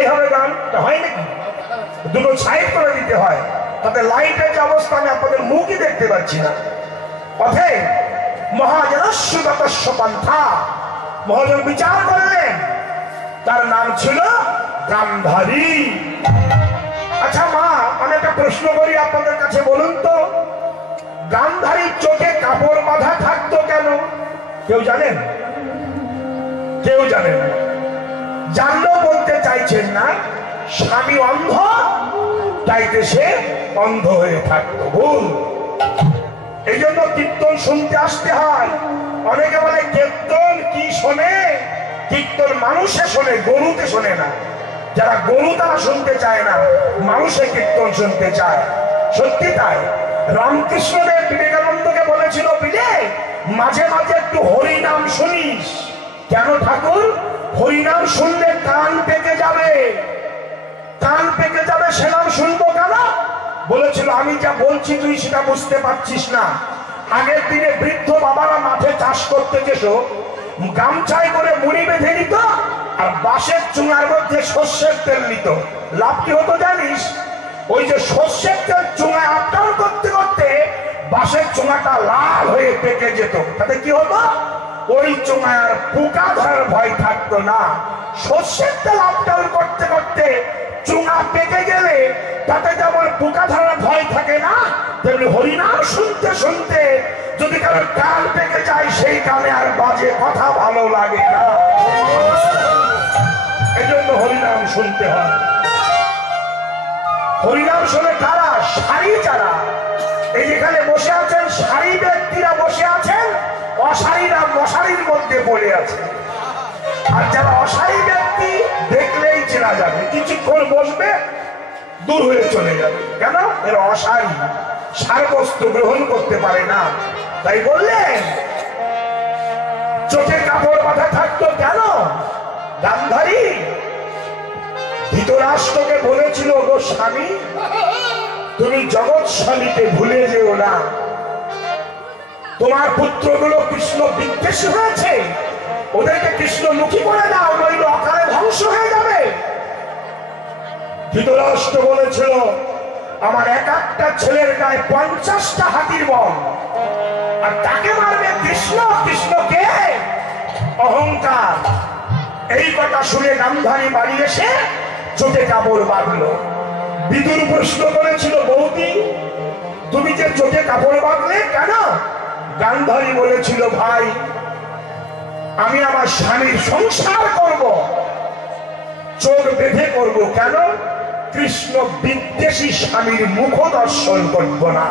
এইভাবে গান হয় নাকি? দুটো সাইড করে দিতে হয়, তাতে লাইটের যে অবস্থা আমি আপনাদের মুখই দেখতে পাচ্ছি না। অথেই মহাজনস্যগতস্য পন্থা, মহাজন বিচার করলেন, তার নাম ছিল গান্ধারী। আচ্ছা মা, আমি একটা প্রশ্ন করি আপনাদের কাছে, বলুন তো, গান্ধারীর চোখে কাপড় বাঁধা থাকতো কেন? কেউ জানেন? কেউ জানেন? জানলেও বলতে চাইছেন না স্বামী অন্ধ, তাইতে সে অন্ধ হয়ে থাকতো। ভুল। এই জন্য কীর্তন শুনতে আসতে হয়। অনেকে বলে কীর্তন কি শোনে? কীর্তন মানুষে শোনে, গরুতে শোনে না। যারা গরু তারা শুনতে চায় না, মানুষে কীর্তন শুনতে চায়। সত্যি তাই। রামকৃষ্ণদেব বিবেকানন্দকে বলেছিল, বিলে মাঝে মাঝে একটু হরিনাম শুনিস। কেন ঠাকুর? হরিনাম শুনলে কান পেকে যাবে। কান পেকে যাবে, সে নাম শুনবো কেন? বলেছিল, আমি যা বলছি তুই সেটা বুঝতে পারছিস না। আগের দিনে বৃদ্ধ বাবারা মাঠে চাষ করতে যেত, গামছায় করে মুড়ি বেঁধে নিত আর বাঁশের চুঙার মধ্যে সর্ষের তেল নিত। লাভ কি হতো জানিস? ওই যে সর্ষের তেল চুঙায় আপটান করতে করতে বাঁশের চুঙাটা লাল হয়ে পেকে যেত। তাতে কি হতো? ওই চুঙায় আর পোকা ধরার ভয় থাকতো না। সর্ষের তেল আপটান করতে করতে চুঙা পেকে গেলে তাতে যেমন পোকা ধরার ভয় থাকে না, তেমনি হরিনাম শুনতে শুনতে যদি কারোর কান পেকে যায়, সেই কানে আর বাজে কথা ভালো লাগে না। এই জন্য হরিনাম শুনতে হয়। হরিনাম শুনে কারা? সারি যারা। এই যেখানে বসে আছেন সারি ব্যক্তিরা বসে আছেন, অসারীরা মশারির মধ্যে পড়ে আছে। আর যারা অসারী ব্যক্তি দেখলেই চেনা যাবে, কিছুক্ষণ বসবে দূর হয়ে চলে যাবে। কেন? এরা অসারী, সার বস্তু গ্রহণ করতে পারে না। তাই বললেন চোখে কাপড় বাঁধা থাকতো কেন? গান্ধারী ধৃতরাষ্ট্রকে বলেছিল, গো স্বামী তুমি জগৎ স্বামীকে ভুলে যেও না। তোমার পুত্রগুলো কৃষ্ণ বিদ্বেষী হয়েছে, ওদেরকে কৃষ্ণমুখী করে দাও, নইলে অকালে ধ্বংস হয়ে যাবে। ধৃতরাষ্ট্র বলেছিল, আমার এক একটা ছেলের গায়ে 50টা হাতির বল, আর তাকে মারবে কৃষ্ণ। কৃষ্ণকে অহংকার। এই কথা শুনে গান্ধারী বাড়ি এসে চোখে কাপড় বাঁধলো। বিদুর প্রশ্ন করেছিল, বৌদি তুমি যে চোখে কাপড় বাঁধলে কেন? গান্ধারী বলেছিল, ভাই আমি আমার স্বামীর সংসার করব, চোখ বেঁধে করব। কেন? কৃষ্ণ বিদ্বেষী স্বামীর মুখ দর্শন করব না।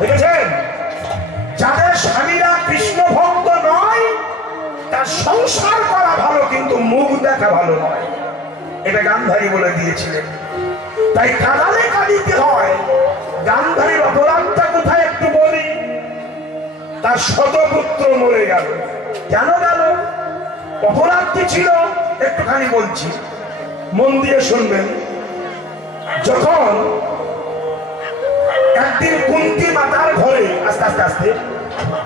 দেখেছেন, যাদের স্বামীরা কৃষ্ণ ভক্ত নয় তার সংসার করা ভালো, কিন্তু মুখ দেখা ভালো নয়। এটা গান্ধারী বলে দিয়েছিলেন। তাই কাঁদালে কাঁদিতে হয়। গান্ধারীর অপরাধটা কোথায় একটু বলি। তার শতপুত্র মরে গেল। কেন গেল? অপরাধটি ছিল একটুখানি বলছি, মন দিয়ে শুনবেন। যখন একদিন কুন্তী মাতার ঘরে, আস্তে আস্তে আস্তে,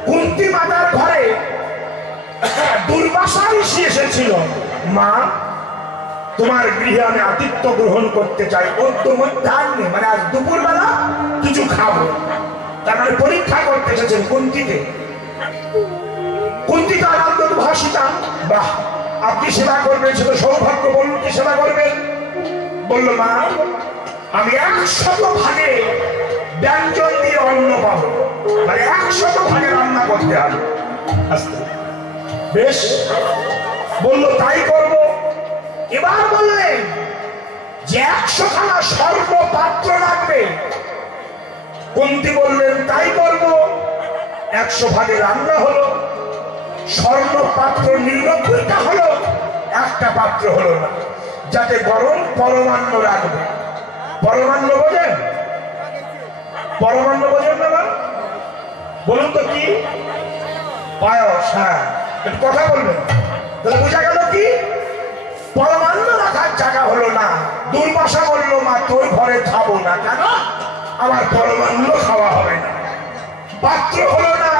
কুন্তী মাতার ঘরে দুর্বাসা ঋষি এসেছিল। মা তোমার গৃহে আমি আতিথ্য গ্রহণ করতে চাই, মধ্যাহ্নে মানে আজ দুপুরবেলা কিছু খাবো। তার মানে পরীক্ষা করতে এসেছেন কুন্তীকে। কুন্তী তার আনন্দ ভাষিতা, বাহ আপনি সেবা করবেন, সে তো সৌভাগ্য। বলুন কি সেবা করবেন? বললো, মা আমি 100 ভাগে ব্যঞ্জন দিয়ে অন্ন পাবো, মানে 100 ভাগে রান্না করতে হবে। বেশ, বললো তাই করব। এবার বললেন যে 100 খানা স্বর্ণ পাত্র লাগবে। কুন্তী বললেন তাই করব। 100 ভাগে রান্না হলো, স্বর্ণ পাত্র 99টা হলো, একটা পাত্র হলো না, যাতে গরম পরমান্ন রাখবে। পরমান্ন বোঝেন? পরমান্ন বোঝেন না? বলুন তো কি? পায়স। হ্যাঁ, একটু কথা বলবেন, তাহলে বোঝা গেল কি পরমান্ন রাখার জায়গা হলো না। দুর্বাসা বলল, মা তোর ঘরে খাবো না। কেন? আমার পরমান্ন খাওয়া হবে না। পাত্র হলো না।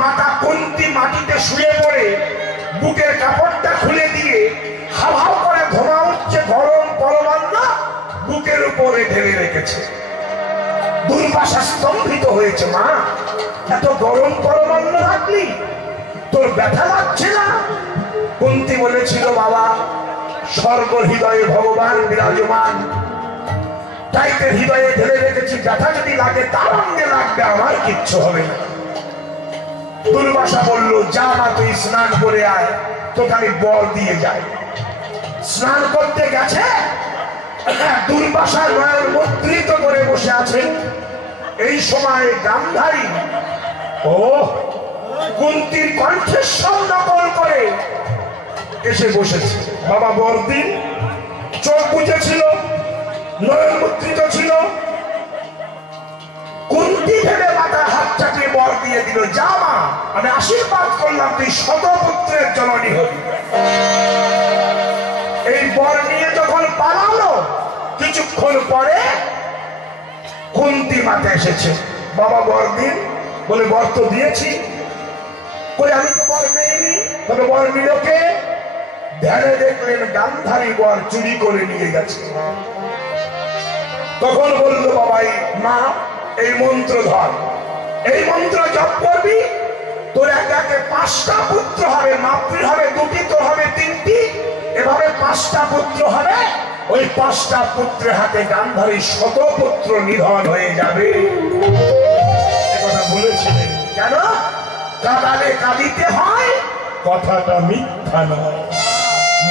মাতা কুন্তী মাটিতে শুয়ে পড়ে বুকের কাপড়টা খুলে দিয়ে হাওয়াও করে ধোঁয়া উঠছে, গরম পরমান্ন বুকের উপরে ঢেলে রেখেছে। দুর্বাসা স্তম্ভিত হয়েছে, মা এত গরম পরমান্ন রাখলি, তোর ব্যথা লাগছে না? কুন্তী বলেছিল, বাবা স্বর্গ হৃদয়ে ভগবান বিরাজমান, তাইতে হৃদয়ে ঢেলে রেখেছি, ব্যথা যদি লাগে তার অঙ্গে লাগবে, আমার কিচ্ছু হবে না। দুর্বাসা বলল, যা মা তুই স্নান করে আয়। তো খালি বর দিয়ে যায়। স্নান করতে গেছে, দুর্বাসা নয়ন মুদ্রিত করে বসে আছেন। এই সময় গান্ধারী ও কুন্তির কণ্ঠস্বর নকল করে এসে বসেছে। বাবা বরদিন চোখ বুঝেছিল, নয়ন মুদ্রিত ছিল। কুন্তি ভেবে মাথার হাত চাটিয়ে বর দিয়ে দিল, যা মা, আমি আশীর্বাদ করলাম তুই শতপুত্রের জননী হবি। এই বর নিয়ে যখন পালালো, কিছুক্ষণ পরে কুন্তি মাথায় এসেছে। বাবা বরদিন বলে, বর তো দিয়েছি। বলে, আমি তো বর নেইনি। তবে বর নিল কে? ধ্যানে দেখলেন গান্ধারী বর চুরি করে নিয়ে গেছে। তখন বলল, বাবাই মা, এই মন্ত্র ধর, এই মন্ত্র জপ করবি, তোর একে 5টা পুত্র হবে, মাতৃ হবে 2টি, তোর হবে 3টি, এভাবে 5টা পুত্র হবে। ওই 5টা পুত্রের হাতে গান্ধারী শতপুত্র নিধন হয়ে যাবে। কথা বলেছিলেন কেন? কাঁদালে কাঁদিতে হয়, কথাটা মিথ্যা নয়।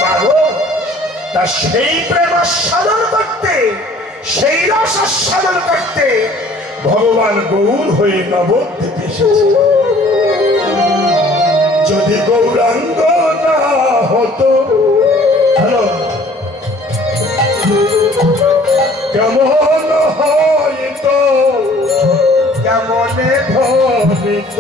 মাগো, তা সেই প্রেম আস্বাদন করতে, সেই রস আস্বাদন করতে ভগবান গৌর হয়ে নবদ্বীপে এসেছে। যদি গৌরাঙ্গ না হতো, হ্যালো, কেমন হইতো, কেমনে ভবিত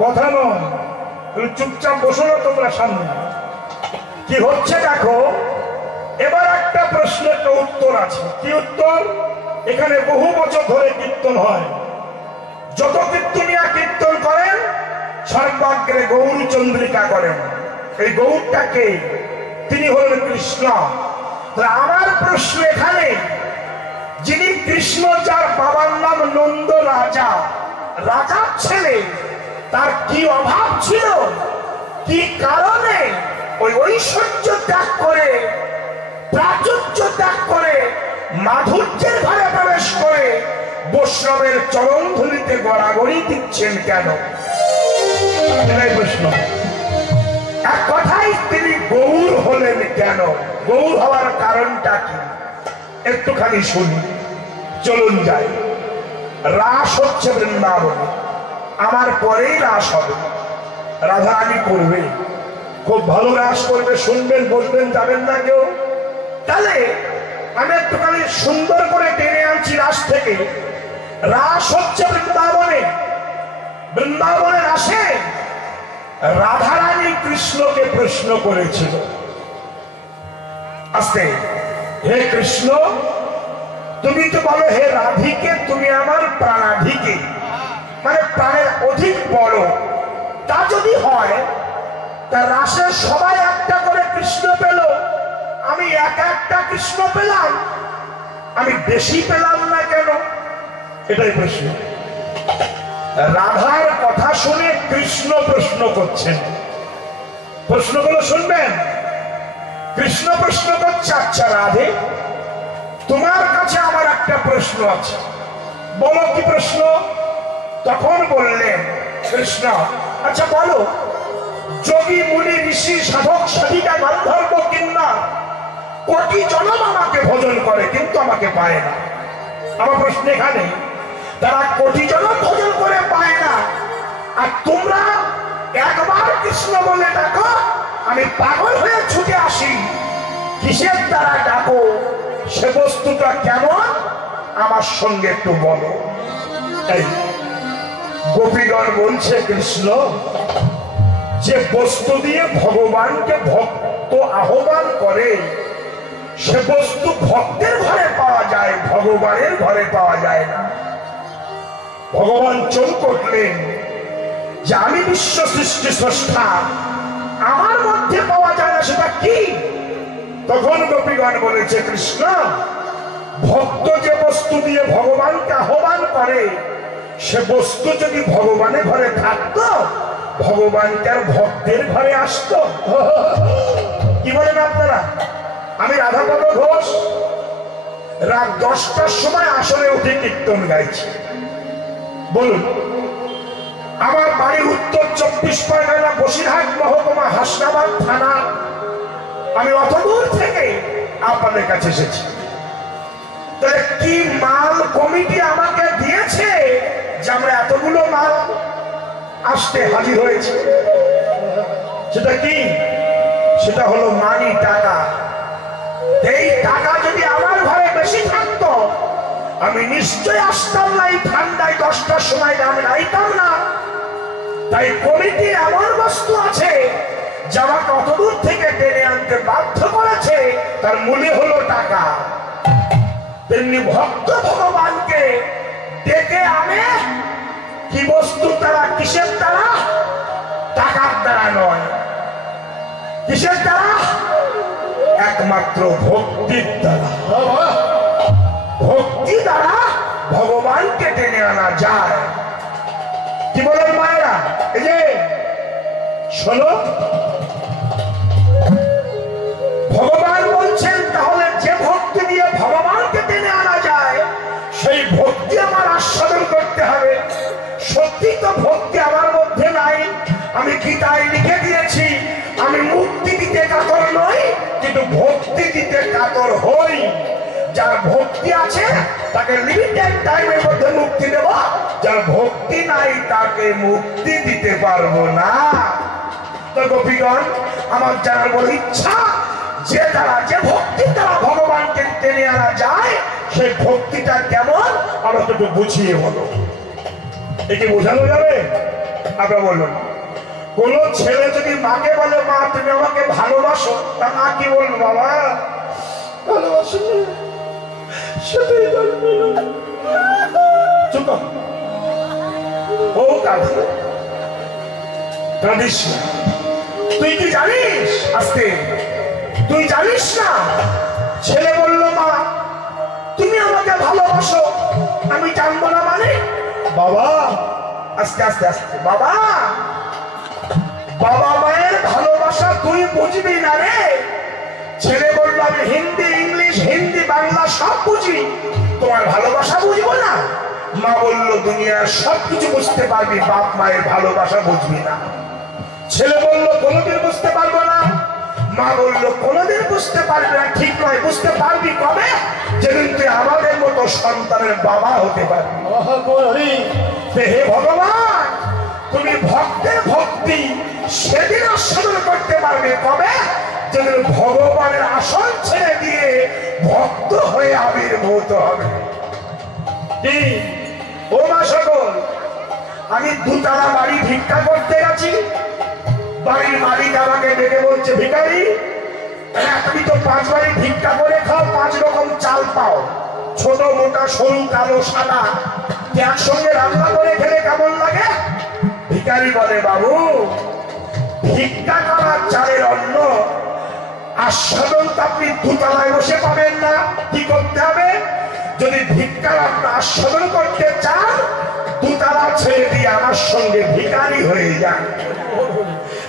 কথা নয়, চুপচাপ বসো না তোমরা সামনে। কি হচ্ছে দেখো। এবার একটা প্রশ্নের তো উত্তর আছে। কি উত্তর? এখানে বহু বছর ধরে কীর্তন হয়। যত কীর্তনিয়া কীর্তন করেন সর্বাগ্রে গৌর চন্দ্রিকা করেন। এই গৌরটাকে তিনি হলেন কৃষ্ণ। আমার প্রশ্ন এখানে, যিনি কৃষ্ণ, যার বাবার নাম নন্দ রাজা, রাজার ছেলে, তার কি অভাব ছিল? কি কারণে ওই ঐশ্বর্য ত্যাগ করে, প্রাচুর্য ত্যাগ করে, মাধুর্যের ঘরে প্রবেশ করে বৈষ্ণবের চরণ ধুলিতে গড়াগড়ি দিচ্ছেন কেন? প্রশ্ন। এক কথাই তিনি গৌর হলেন কেন? গৌর হওয়ার কারণটা কি একটুখানি শুনি। চলুন যাই। রাস হচ্ছে বৃন্দাবনে, আমার পরেই রাস হবে, রাধারানী করবে। খুব ভালো রাস করবে, শুনবেন, বসবেন, যাবেন না কেউ। তাহলে আমি একটুখানি সুন্দর করে টেনে আনছি রাস থেকে। রাস হচ্ছে বৃন্দাবনে। বৃন্দাবনের রাসে রাধারানী কৃষ্ণকে প্রশ্ন করেছিল, আস্তে, হে কৃষ্ণ, তুমি তো বলো হে রাধিকে তুমি আমার প্রাণাধিকে, মানে প্রাণের অধিক বড়। তা যদি হয় তা রাসের সবাই একটা করে কৃষ্ণ পেল, আমি একা একটা কৃষ্ণ পেলাম, আমি বেশি পেলাম না কেন? এটাই প্রশ্ন। রাধার কথা শুনে কৃষ্ণ প্রশ্ন করছেন। প্রশ্নগুলো শুনবেন। কৃষ্ণ প্রশ্ন করছে, আচ্ছা রাধে, তোমার কাছে আমার একটা প্রশ্ন আছে, বলো কি প্রশ্ন? তখন বললেন কৃষ্ণ, আচ্ছা বলো, যোগী মুনি ঋষি সাধক সাধিকা গান্ধর্ব কিন্নর কোটি জনম আমাকে ভজন করে কিন্তু আমাকে পায় না। আমার প্রশ্ন এখানে, তারা কোটি জনম ভজন করে পায় না, আর তোমরা একবার কৃষ্ণ বলে ডাকো, আমি পাগল হয়ে ছুটে আসি, কিসের দ্বারা ডাকো? সে বস্তুটা কেমন আমার সঙ্গে একটু বলো। এই গোপীগণ বলছে, কৃষ্ণ যে বস্তু দিয়ে ভগবানকে ভক্ত আহ্বান করে সে বস্তু ভক্তের ঘরে পাওয়া যায়, ভগবানের ঘরে পাওয়া যায় না। ভগবান চমক উঠলেন যে আমি বিশ্ব সৃষ্টি স্রষ্টা, আমার মধ্যে পাওয়া যায় না, সেটা কি? তখন গোপীগণ বলেছে, কৃষ্ণ ভক্ত যে বস্তু দিয়ে ভগবানকে আহ্বান করে সে বস্তু যদি ভগবানের ঘরে থাকতো, ভগবান তার ভক্তের ঘরে আসতো। কি বলেন আপনারা? আমি রাধাপদ ঘোষ রাত 10টার সময় আসলে উঠে কীর্তন গাইছি। বলুন, আমার বাড়ি উত্তর 24 পরগনা বসিরহাট মহকুমা হাসনাবাদ থানা। আমি অত দূর থেকে আপনাদের কাছে এসেছি। তাহলে কি মাল কমিটি আমাকে দিয়েছে যে আমরা এতগুলো মাল আসতে হাজির হয়েছে? সেটা কি? সেটা হলো মানি, টাকা। এই টাকা যদি আমার ঘরে বেশি থাকতো আমি নিশ্চয় আসতাম না এই ঠান্ডায় 10টার সময়, আমি নাইতাম না। তাই কমিটি এমন বস্তু আছে যা আমাকে অত দূর থেকে টেনে আনতে বাধ্য করেছে, তার মূল্য হলো টাকা। তেমনি ভক্ত ভগবানকে ডেকে আনে কি বস্তু দ্বারা? কিসের দ্বারা? টাকার দ্বারা নয়। কিসের দ্বারা? একমাত্র ভক্তির দ্বারা। ভক্তি দ্বারা ভগবানকে টেনে আনা যায়। কি বলেন মায়েরা? এই যে শোনো, ভগবান বলছেন তাহলে যে ভক্তি দিয়ে ভগবানকে টেনে আনা যায় সেই ভক্তি আমার আস্বাদন করতে হবে। সত্যি তো ভক্তি আমার মধ্যে নাই। আমি গীতায় লিখে দিয়েছি আমি মুক্তি দিতে কাতর নই, কিন্তু ভক্তি দিতে কাতর হই। যার ভক্তি আছে তাকে লিমিটেড টাইমের মধ্যে মুক্তি দেব, যার ভক্তি নাই তাকে মুক্তি দিতে পারবো না। তো গোপীগণ, আমার জানার বড় ইচ্ছা যে দ্বারা যে ভক্তির দ্বারা ভগবানকে টেনে আনা যায় সেই ভক্তিটা কেমন আমাকে একটু বুঝিয়ে বলো। একে বোঝানো যাবে? আপনারা বললেন, কোন ছেলে যদি মাকে বলে মা তুমি আমাকে ভালোবাসো, তা মা কি বলবো? বাবা ভালোবাসো, সেটাই জানবি না। চুপ ও কাঁদে, কাঁদিস না। তুই কি জানিস? আস্তে, তুই জানিস না? ছেলে বলল মা তুমি আমাকে ভালোবাসো, আমি জানবো না মানে? বাবা আস্তে আস্তে আস্তে, বাবা বাবা মায়ের ভালোবাসা তুই বুঝবি না রে। ছেলে বলল আমি হিন্দি ইংলিশ হিন্দি বাংলা সব বুঝি, তোমার ভালোবাসা বুঝবো না? মা বলল দুনিয়ার সবকিছু বুঝতে পারবি, বাপ মায়ের ভালোবাসা বুঝবি না। ছেলে বলল কোনোদিন বুঝতে পারবো না। মা বলল কোনোদিন বুঝতে পারবি না ঠিক নয়, বুঝতে পারবি কবে? যেদিন তুই আমাদের মতো সন্তানের বাবা হতে পারবি। হে ভগবান, তুমি ভক্তের ভক্তি সেদিন আস্বাদন করতে পারবে সেদিন ভগবানের আসন ছেড়ে দিয়ে ভক্ত হয়ে আবির্ভূত হবে। কি ও মা সকল, আমি দুতলা বাড়ি ভিক্ষা করতে গেছি, বাড়ির মালিক আমাকে ডেকে বলছে, ভিখারি তুমি তো 5 বাড়ি ভিক্ষা করে খাও, 5 রকম চাল পাও, ছোট মোটা সরু কালো সাদা, একসঙ্গে রান্না করে খেলে কেমন লাগে? ভিখারি বলে, বাবু ভিক্ষা করার চালের অন্ন আস্বাদন তো আপনি দুতলায় বসে পাবেন না। কি করতে হবে? যদি ভিক্ষার আপনি আস্বাদন করতে চান, দুতলা ছেড়ে দিয়ে আমার সঙ্গে ভিখারি হয়ে যান।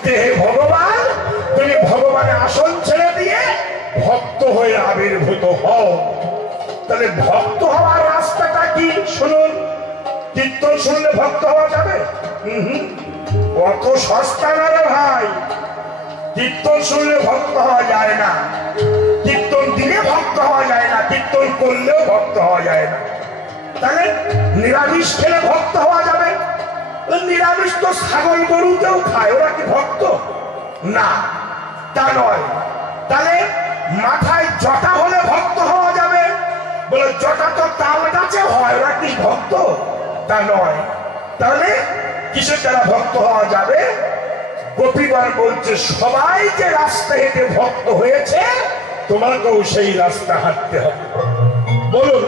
হে ভগবান, তুমি ভগবানের আসন ছেড়ে দিয়ে ভক্ত হয়ে আবির্ভূত হও। তাহলে ভক্ত হওয়ার রাস্তাটা কি শুনুন। কীর্তন শুনলে ভক্ত হওয়া যাবে? অত সস্তা না রে ভাই। কীর্তন শুনলে ভক্ত হওয়া যায় না, কীর্তন দিলে ভক্ত হওয়া যায় না, কীর্তন করলেও ভক্ত হওয়া যায় না। তাহলে নিরামিষ খেলে ভক্ত হওয়া যাবে? নিরামিষ তো ছাগল গরুতেও খায়, ওরা কি ভক্ত? না, তা নয়। তাহলে মাথায় জটা হলে ভক্ত হওয়া যাবে? বলে জটা তো তাল গাছে হয়, ওরা কি ভক্ত? তা নয়। তাহলে কিসের দ্বারা ভক্ত হওয়া যাবে? গোপীগণ বলছে, সবাই যে রাস্তা হেঁটে ভক্ত হয়েছে, তোমাকেও সেই রাস্তা হাঁটতে হবে। বলুন।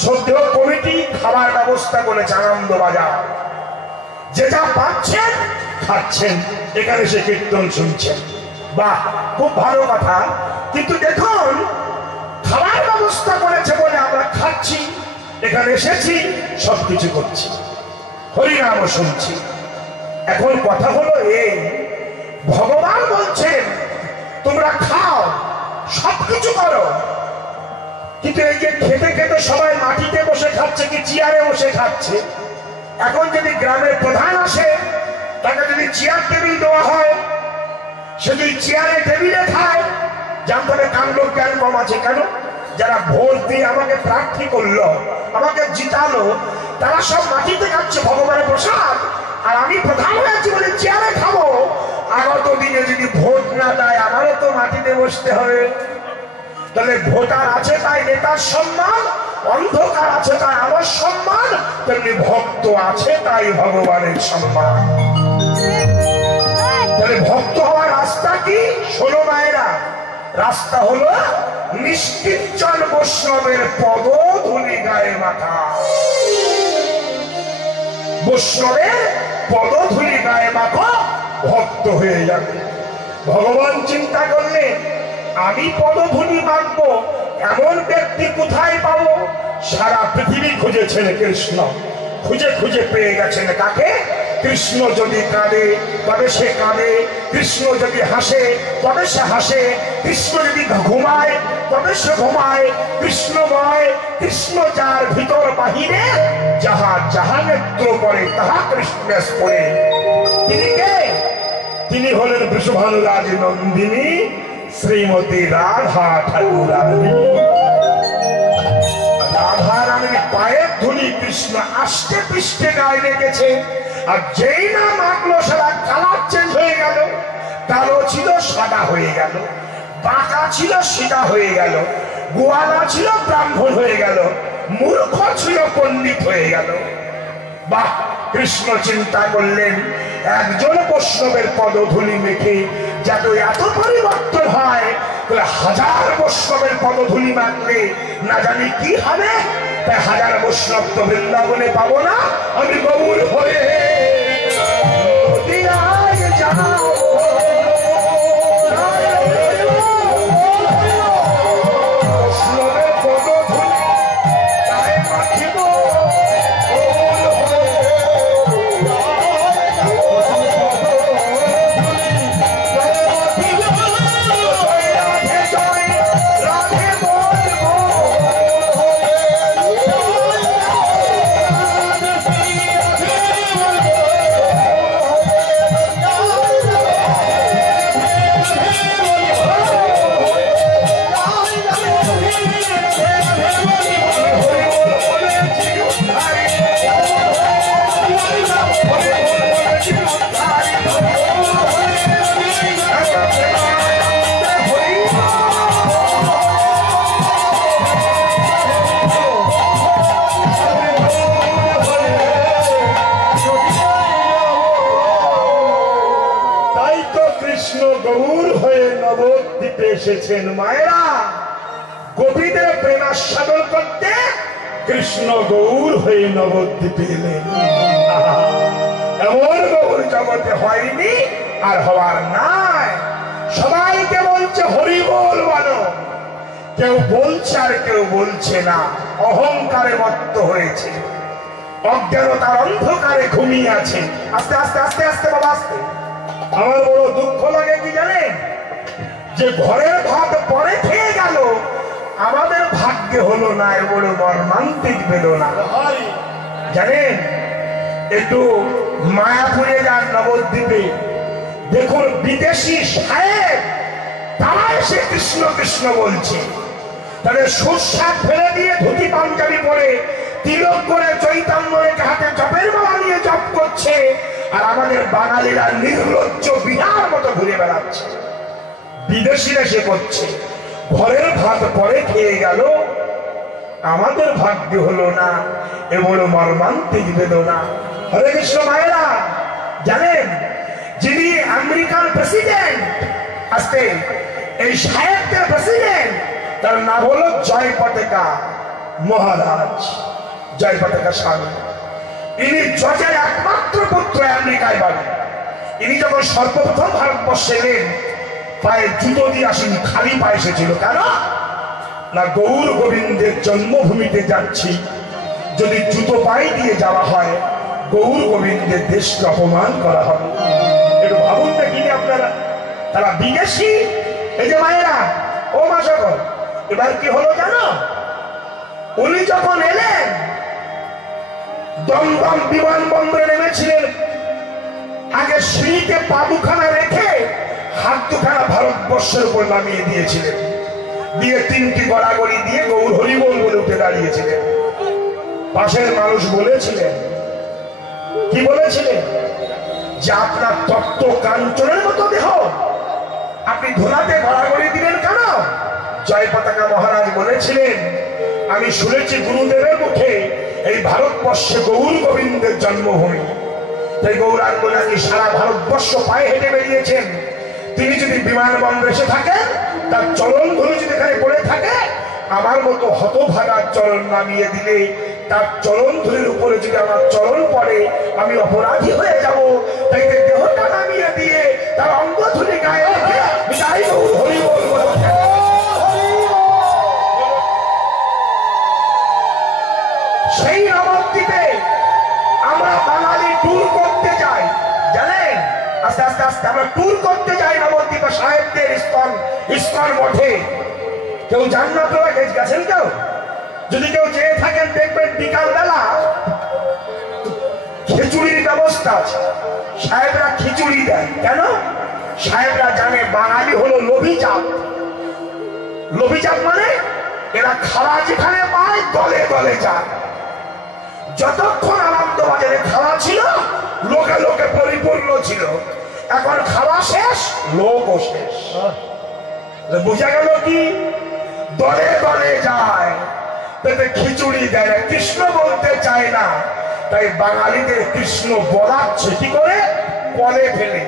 শ্রদ্ধেয় কমিটি খাবার ব্যবস্থা করেছে আনন্দবাজার, যে যা পাচ্ছেন খাচ্ছেন, এখানে সে কীর্তন শুনছেন। বাহ, খুব ভালো কথা। কিন্তু দেখুন, খাবার ব্যবস্থা করেছে বলে আমরা খাচ্ছি, এখানে এসেছি, সবকিছু করছি, হরিনামও শুনছি। এখন কথা হলো এই, ভগবান বলছেন তোমরা খাও, সবকিছু করো, কিন্তু এই যে খেতে খেতে সবাই মাটিতে বসে খাচ্ছে কি চেয়ারে বসে খাচ্ছে? এখন যদি গ্রামের প্রধান আসে, তাকে যদি চেয়ার টেবিল দেওয়া হয়, সে যদি চেয়ারে টেবিলে খায়, জানতে হবে কাণ্ড জ্ঞান কম আছে। কেন? যারা ভোট দিয়ে আমাকে প্রার্থী করলো, আমাকে জিতালো, তারা সব মাটিতে খাচ্ছে ভগবানের প্রসাদ, আর আমি প্রধান হয়েছি বলে চেয়ারে খাবো। আগত দিনে যদি ভোট না দেয়, আমারও তো মাটিতে বসতে হবে। তাহলে ভোটার আছে তাই নেতার সম্মান, অন্ধকার আছে তাই আমার সম্মান, তেমনি ভক্ত আছে তাই ভগবানের সম্মান। তাহলে ভক্ত হওয়ার রাস্তা কি? শোনো মায়েরা, রাস্তা হলো নিষ্কিঞ্চন বৈষ্ণবের পদ ধুলি গায়ে মাথা। বৈষ্ণবের পদ ধুলি গায়ে মাথা, ভক্ত হয়ে যাবে। ভগবান চিন্তা করলেন, আমি পদধূলি মানবো এমন ব্যক্তি কোথায় পাবো? সারা পৃথিবী খুঁজেছেন কৃষ্ণ, খুঁজে খুঁজে পেয়ে গেছেন। কাকে? কৃষ্ণ যদি কাঁদে তবে সে কাঁদে, কৃষ্ণ যদি হাসে তবে সে হাসে, কৃষ্ণ যদি ঘুমায় তবে সে ঘুমায়। কৃষ্ণময়, কৃষ্ণ যার ভিতর বাহিরে, যাহা যাহা নেত্র করে তাহা কৃষ্ণে স্ফুরে। তিনি কে? তিনি হলেন বৃষভানুরাজ নন্দিনী শ্রীমতী রাধা ঠাকুরানী। রাধা রানীর পায়ের ধুলি কৃষ্ণ আষ্টে পৃষ্ঠে গায়ে রেখেছে, আর যেই না মাখলো সারা কালার চেঞ্জ হয়ে গেল। কালো ছিল সাদা হয়ে গেল, বাঁকা ছিল সিধা হয়ে গেল, গোয়ালা ছিল ব্রাহ্মণ হয়ে গেল, মূর্খ ছিল পণ্ডিত হয়ে গেল। বাহ! কৃষ্ণ চিন্তা করলেন, একজন বৈষ্ণবের পদধূলি মেখে যাতে এত পরিবর্তন হয়, তাহলে 1000 বৈষ্ণবের পদধূলি মাখলে না জানি কি হবে। তাই 1000 বৈষ্ণব তো বৃন্দাবনে পাবো না, আমি গৌর হয়ে যাও। তো কৃষ্ণ গৌর হয়ে নবদ্বীপে এসেছেন। মায়েরা, গোপীদের প্রেমাস্বাদন করতে কৃষ্ণ গৌর হয়ে নবদ্বীপে এলেন। এমন গৌর জগতে হয়নি, আর হওয়ার নাই। সবাইকে বলছে হরি বল বলো, কেউ বলছে আর কেউ বলছে না। অহংকারে মত্ত হয়েছে, অজ্ঞানতার অন্ধকারে ঘুমিয়ে আছে। আস্তে আস্তে আস্তে আস্তে বাবা আস্তে। আমার বড় দুঃখ লাগে কি জানেন, যে ঘরের ভাত পরে খেয়ে গেল, আমাদের ভাগ্যে হলো না। এ বড় মর্মান্তিক বেদনা জানেন। একটু মায়াপুরে যান, নবদ্বীপে দেখুন বিদেশি সাহেব তারা এসে কৃষ্ণ কৃষ্ণ বলছে। তাদের সুস্বাদ ফেলে দিয়ে ধুতি পাঞ্জাবি পরে তিলক করে চৈতন্য রেখে হাতে জপের মালা নিয়ে জপ করছে, আর আমাদের বাঙালিরা নির্লজ্জ বিহার মতো ঘুরে বেড়াচ্ছে। বিদেশিরা সে করছে, ঘরের ভাত পরে খেয়ে গেল, আমাদের ভাগ্য হলো না। এ বড় মর্মান্তিক বেদনা। হরে কৃষ্ণ। মায়েরা জানেন, যিনি আমেরিকান প্রেসিডেন্ট, আসতে এই সাহেবদের প্রেসিডেন্ট, তার নাম হলো জয় পতাকা মহারাজ, জয় পতাকা স্বামী। ইনি জজের একমাত্র পুত্র, আমেরিকায় বাড়ি। ইনি যখন সর্বপ্রথম ভারতবর্ষে এলেন, পায়ে জুতো দিয়ে আসেনি, খালি পায়ে এসেছিল। কেন না, গৌর গোবিন্দের জন্মভূমিতে যাচ্ছি, যদি জুতো পায়ে দিয়ে যাওয়া হয় গৌর গোবিন্দের দেশকে অপমান করা হবে। একটু ভাবুন না কিনে আপনারা, তারা বিদেশি। এই যে মায়েরা, ও মা সকল, এবার কি হলো জানো, উনি যখন এলেন দমদম বিমানবন্দরে নেমেছিলেন, আগে সিঁড়িতে পা দুখানা রেখে হাত দুখানা ভারতবর্ষের উপর নামিয়ে দিয়েছিলেন, দিয়ে তিনটি গড়াগড়ি দিয়ে গৌর হরিবোল বলে উঠে দাঁড়িয়েছিলেন। পাশের মানুষ বলেছিলেন, কি বলেছিলেন, যে আপনার তত্ত্ব কাঞ্চনের মতো দেহ, আপনি ধোলাতে গড়াগড়ি দিলেন কেন? জয় পতাকা মহারাজ বলেছিলেন, আমি শুনেছি গুরুদেবের মুখে এই ভারতবর্ষে গৌর গোবিন্দের জন্মভূমি, তাই গৌরাঙ্গ নাকি সারা ভারতবর্ষ পায়ে হেঁটে বেরিয়েছেন। তিনি যদি বিমানবন্দরে এসে থাকেন, তার চরণ ধরে যদি এখানে পড়ে থাকে, আমার মতো হতভাগার চরণ নামিয়ে দিলে, তার চরণ ধরের উপরে যদি আমার চরণ পড়ে, আমি অপরাধী হয়ে যাব। তাই দেহটা নামিয়ে দিয়ে তার অঙ্গ ধরে গায়ে রেখে বিদায় গৌর হরি বল বলে ওঠেন। সেই নবদ্বীপে আমরা বাঙালি ট্যুর করতে যাই, জানেন, আস্তে আস্তে আস্তে আমরা ট্যুর করতে যাই নবদ্বীপে সাহেবদের ইস্কন মঠে। কেউ যান না? আপনারা গেছেন কেউ? যদি কেউ চেয়ে থাকেন, দেখবেন বিকাল বেলা খিচুড়ির ব্যবস্থা আছে। সাহেবরা খিচুড়ি দেয় কেন? সাহেবরা জানে বাঙালি হলো লোভী জাত। লোভী জাত মানে এরা খাওয়া যেখানে পায় দলে দলে যায়। যতক্ষণ আনন্দবাজারে খাওয়া ছিল, লোকে লোকে পরিপূর্ণ ছিল। এখন খাওয়া শেষ, লোকও শেষ। বুঝা গেল কি? দলে দলে যায়, তাতে খিচুড়ি দেয় না, কৃষ্ণ বলতে চায় না। তাই বাঙালিদের কৃষ্ণ বলাচ্ছে কি করে? কলে ফেলে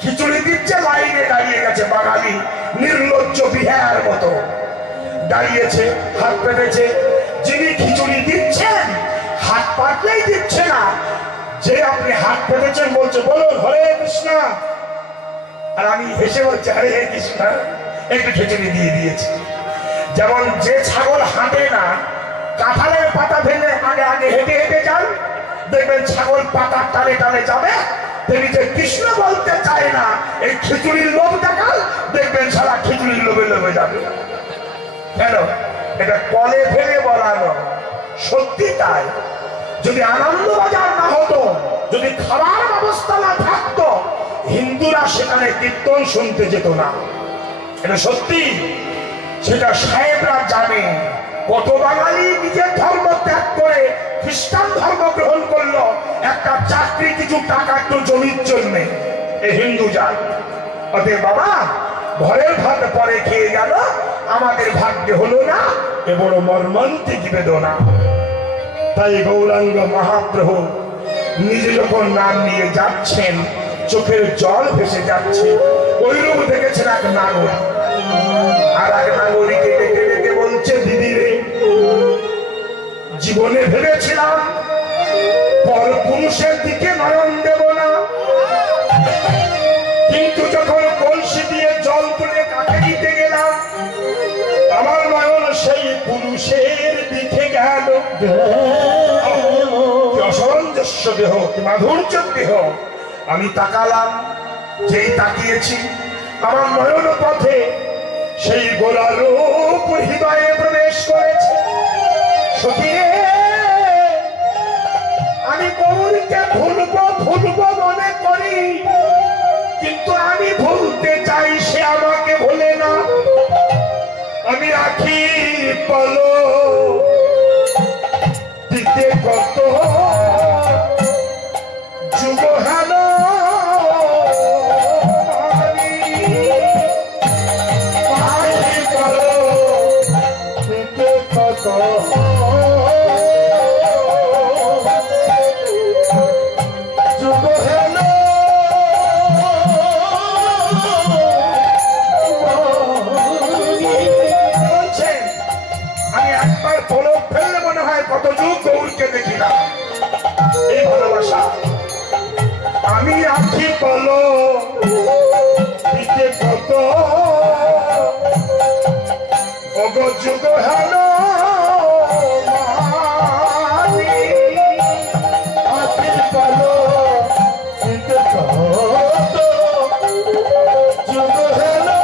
খিচুড়ি দিচ্ছে, লাইনে দাঁড়িয়ে গেছে বাঙালি, নির্লজ্জ বিহার মতো দাঁড়িয়েছে, হাত পেতেছে। যিনি খিচুড়ি দিচ্ছেন হাত পাতলেই দিচ্ছে না, যে আপনি হাত পেতেছেন বলছে বলুন হরে কৃষ্ণ, আর আমি হেসে বলছি হরে কৃষ্ণ, একটু খিচুড়ি দিয়ে দিয়েছে। যেমন যে ছাগল হাঁটে না, কাঁঠালের পাতা ভেঙে আগে আগে হেঁটে হেঁটে যান, দেখবেন ছাগল পাতার টানে টানে যাবে। তিনি যে কৃষ্ণ বলতে চায় না, এই খিচুড়ির লোভ দেখাল, দেখবেন সারা খিচুড়ির লোভে লোভে যাবে। কেন? এটা কলে ফেলে বলানো। সত্যি তাই। যদি আনন্দবাজার না হতো, যদি খাবার ব্যবস্থা না থাকতো, হিন্দুরা সেখানে কীর্তন শুনতে যেত না। এটা সত্যি। সেটা সাহেবরা জানে। কত বাঙালি নিজের ধর্ম ত্যাগ করে খ্রিস্টান ধর্ম গ্রহণ করলো, একটা চাকরি, কিছু টাকা, একটু জমির জন্য। এই হিন্দু জাত। অতএব বাবা, ঘরের ভাত পরে খেয়ে গেল, আমাদের ভাগ্যে হলো না। এ বড় মর্মান্তিক বেদনা। তাই গৌরাঙ্গ মহাপ্রভু নিজে যখন নাম নিয়ে যাচ্ছেন, চোখের জল ভেসে যাচ্ছে। ওই রূপ দেখেছেন এক নাগর, আর এক নাগরীকে ডেকে ডেকে বলছে, দিদি রে, জীবনে ভেবেছিলাম পর পুরুষের দিকে নয়ন দেব না, কিন্তু যখন কলসি দিয়ে জল তুলে কাকে দিতে গেলাম, আমার নয়ন সেই পুরুষের দিকে গেল। কি অসামঞ্জস্য দেহ, কি মাধুর্য দেহ। আমি তাকালাম, যেই তাকিয়েছি আমার নয়ন পথে সেই গোলার রূপ হৃদয়ে প্রবেশ করেছে। সতীরে, আমি গৌরীকে ভুলবো মনে করি, কিন্তু আমি ভুলতে চাই, সে আমাকে ভোলে না। আমি রাখি পলো দিতে কত যুগ হেলো, কত যুগ গৌরকে দেখি না। এই ভালোবাসা আমি আখি পলো দিতে কত যুগ হেলো, আখি পলো দিতে কত যুগ হেলো।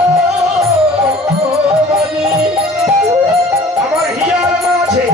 আমার হিয়ার মাঝে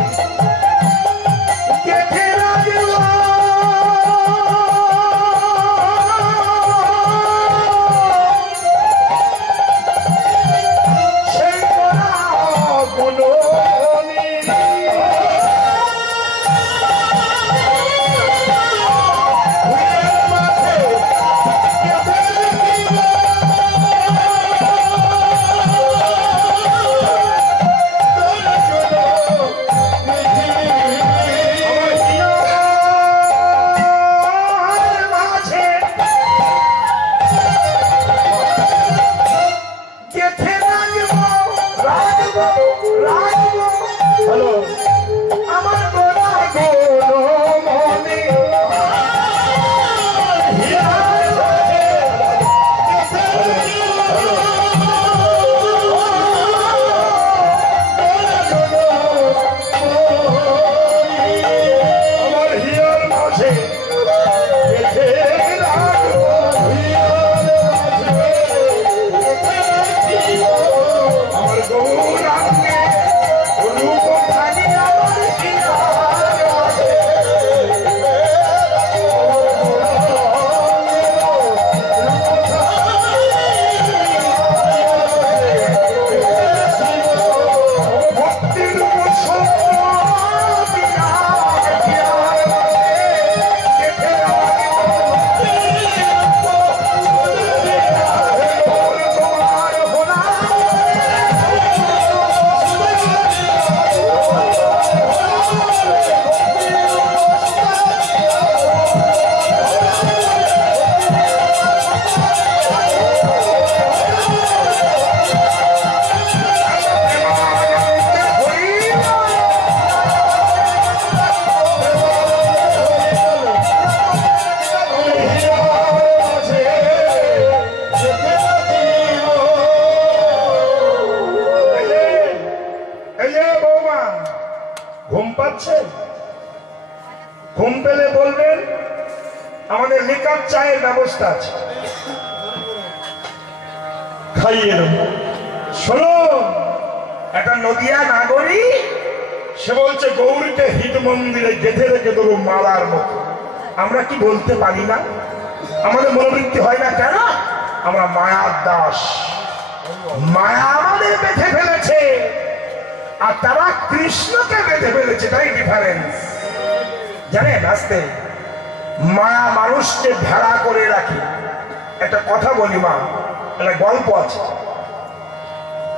ঘুম পেলে বলবেন, আমাদের লিকার চায়ের ব্যবস্থা আছে, খাইয়ে দেব। শোনো, একটা নদিয়া নাগরী, সে বলছে গৌরীকে হিত মন্দিরে গেঁথে রেখে দেবো মালার মতো। আমরা কি বলতে পারি না? আমাদের মনোবৃত্তি হয় না কেন? আমরা মায়ার দাস, মায়া আমাদের বেঁধে ফেলেছে, আর তারা কৃষ্ণকে বেঁধে ফেলেছে। তাই ডিফারেন্স জানেন? আসতে মায়া মানুষকে ভেড়া করে রাখে। একটা কথা বলি মা, একটা গল্প আছে,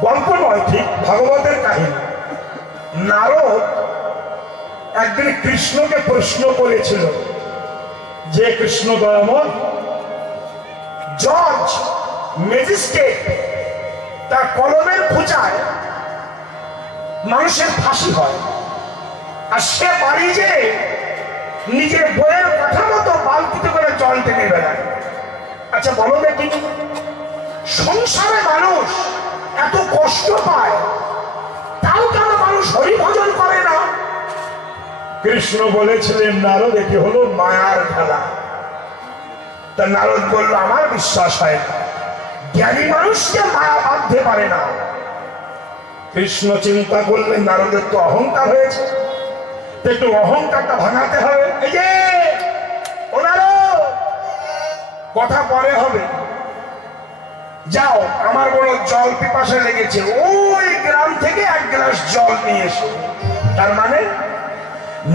গল্প নয় ঠিক, ভাগবতের কাহিনী। নারদ একদিন কৃষ্ণকে প্রশ্ন করেছিল যে, কৃষ্ণ দয়াময়, জজ ম্যাজিস্ট্রেট তার কলমের খোঁচায় মানুষের ফাঁসি হয়, আর সে বাড়ি যে নিজের বইয়ের কথা মতো বালতিতে করে জল টেনে বেড়ায়। আচ্ছা বলো দেখি, সংসারে মানুষ এত কষ্ট পায়, তাও কেন মানুষ হরিভজন করে না? কৃষ্ণ বলেছিলেন নারদ এটি হলো মায়ার খেলা। তা নারদ বলল আমার বিশ্বাস হয় না, জ্ঞানী মানুষকে মায়া বাঁধতে পারে না। কৃষ্ণ চিন্তা করলেন নারদের তো অহংকার হয়েছে, একটু অহংকারটা ভাঙাতে হবে। এই যে ওনারও কথা পরে হবে, যাও আমার বড় জল পিপাসা লেগেছে, ওই গ্রাম থেকে এক গ্লাস জল নিয়ে এসো। তার মানে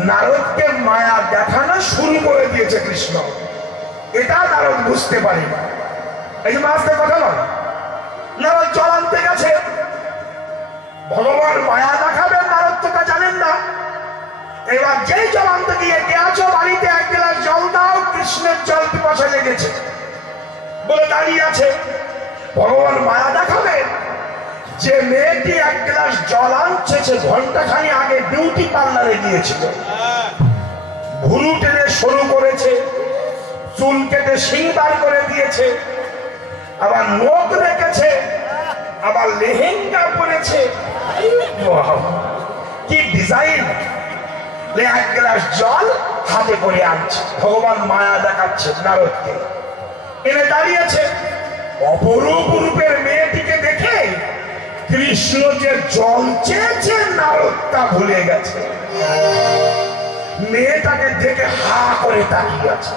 নারদকে মায়া দেখানো শুরু করে দিয়েছে কৃষ্ণ, এটা নারদ বুঝতে পারি না। এই যে মাঝে কথা নয়, নারদ জল আনতে গেছে, ভগবান মায়া দেখাবেন নারদ তো তা জানেন না। এবার যেই জল আনতে গিয়ে কে আছো বাড়িতে এক গ্লাস জল দাও, কৃষ্ণের জল পিপাসা লেগেছে বলে দাঁড়িয়ে আছে। ভগবান মায়া দেখাবেন যে মেয়েটি এক গ্লাস জল আনছে সে ঘন্টাখানি আগে বিউটি পার্লারে গিয়েছিল, ভুরু টেনে শুরু করেছে, চুল কেটে সিংবার করে দিয়েছে, আবার নখ রেখেছে, আবার লেহেঙ্গা পরেছে, কি ডিজাইন। এক গ্লাস জল হাতে করে আনছে, ভগবান মায়া দেখাচ্ছে নারদকে। এনে দাঁড়িয়েছে, অপরূপ রূপের মেয়েটিকে দেখে কৃষ্ণ যে জল চেয়েছে নারদ তা ভুলে গেছে, মেয়েটাকে দেখে হা করে তাকিয়ে আছে।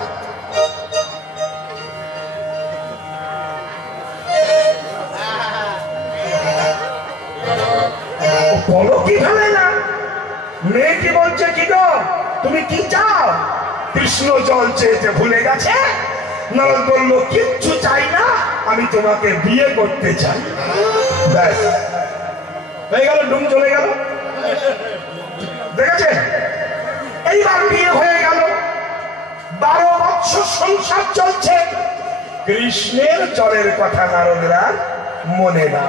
বলো কি ভাবে না, মেয়েটি বলছে কি গো তুমি কি চাও? কৃষ্ণ জল চেয়েছে ভুলে গেছে। নারদ বলল কিচ্ছু চাই না, আমি তোমাকে বিয়ে করতে চাই। ব্যাস হয়ে গেল, ডুম চলে গেল। দেখেছে, এইবার বিয়ে হয়ে গেল, 12 বছর সংসার চলছে। কৃষ্ণের জলের কথা নারদরা মনে না।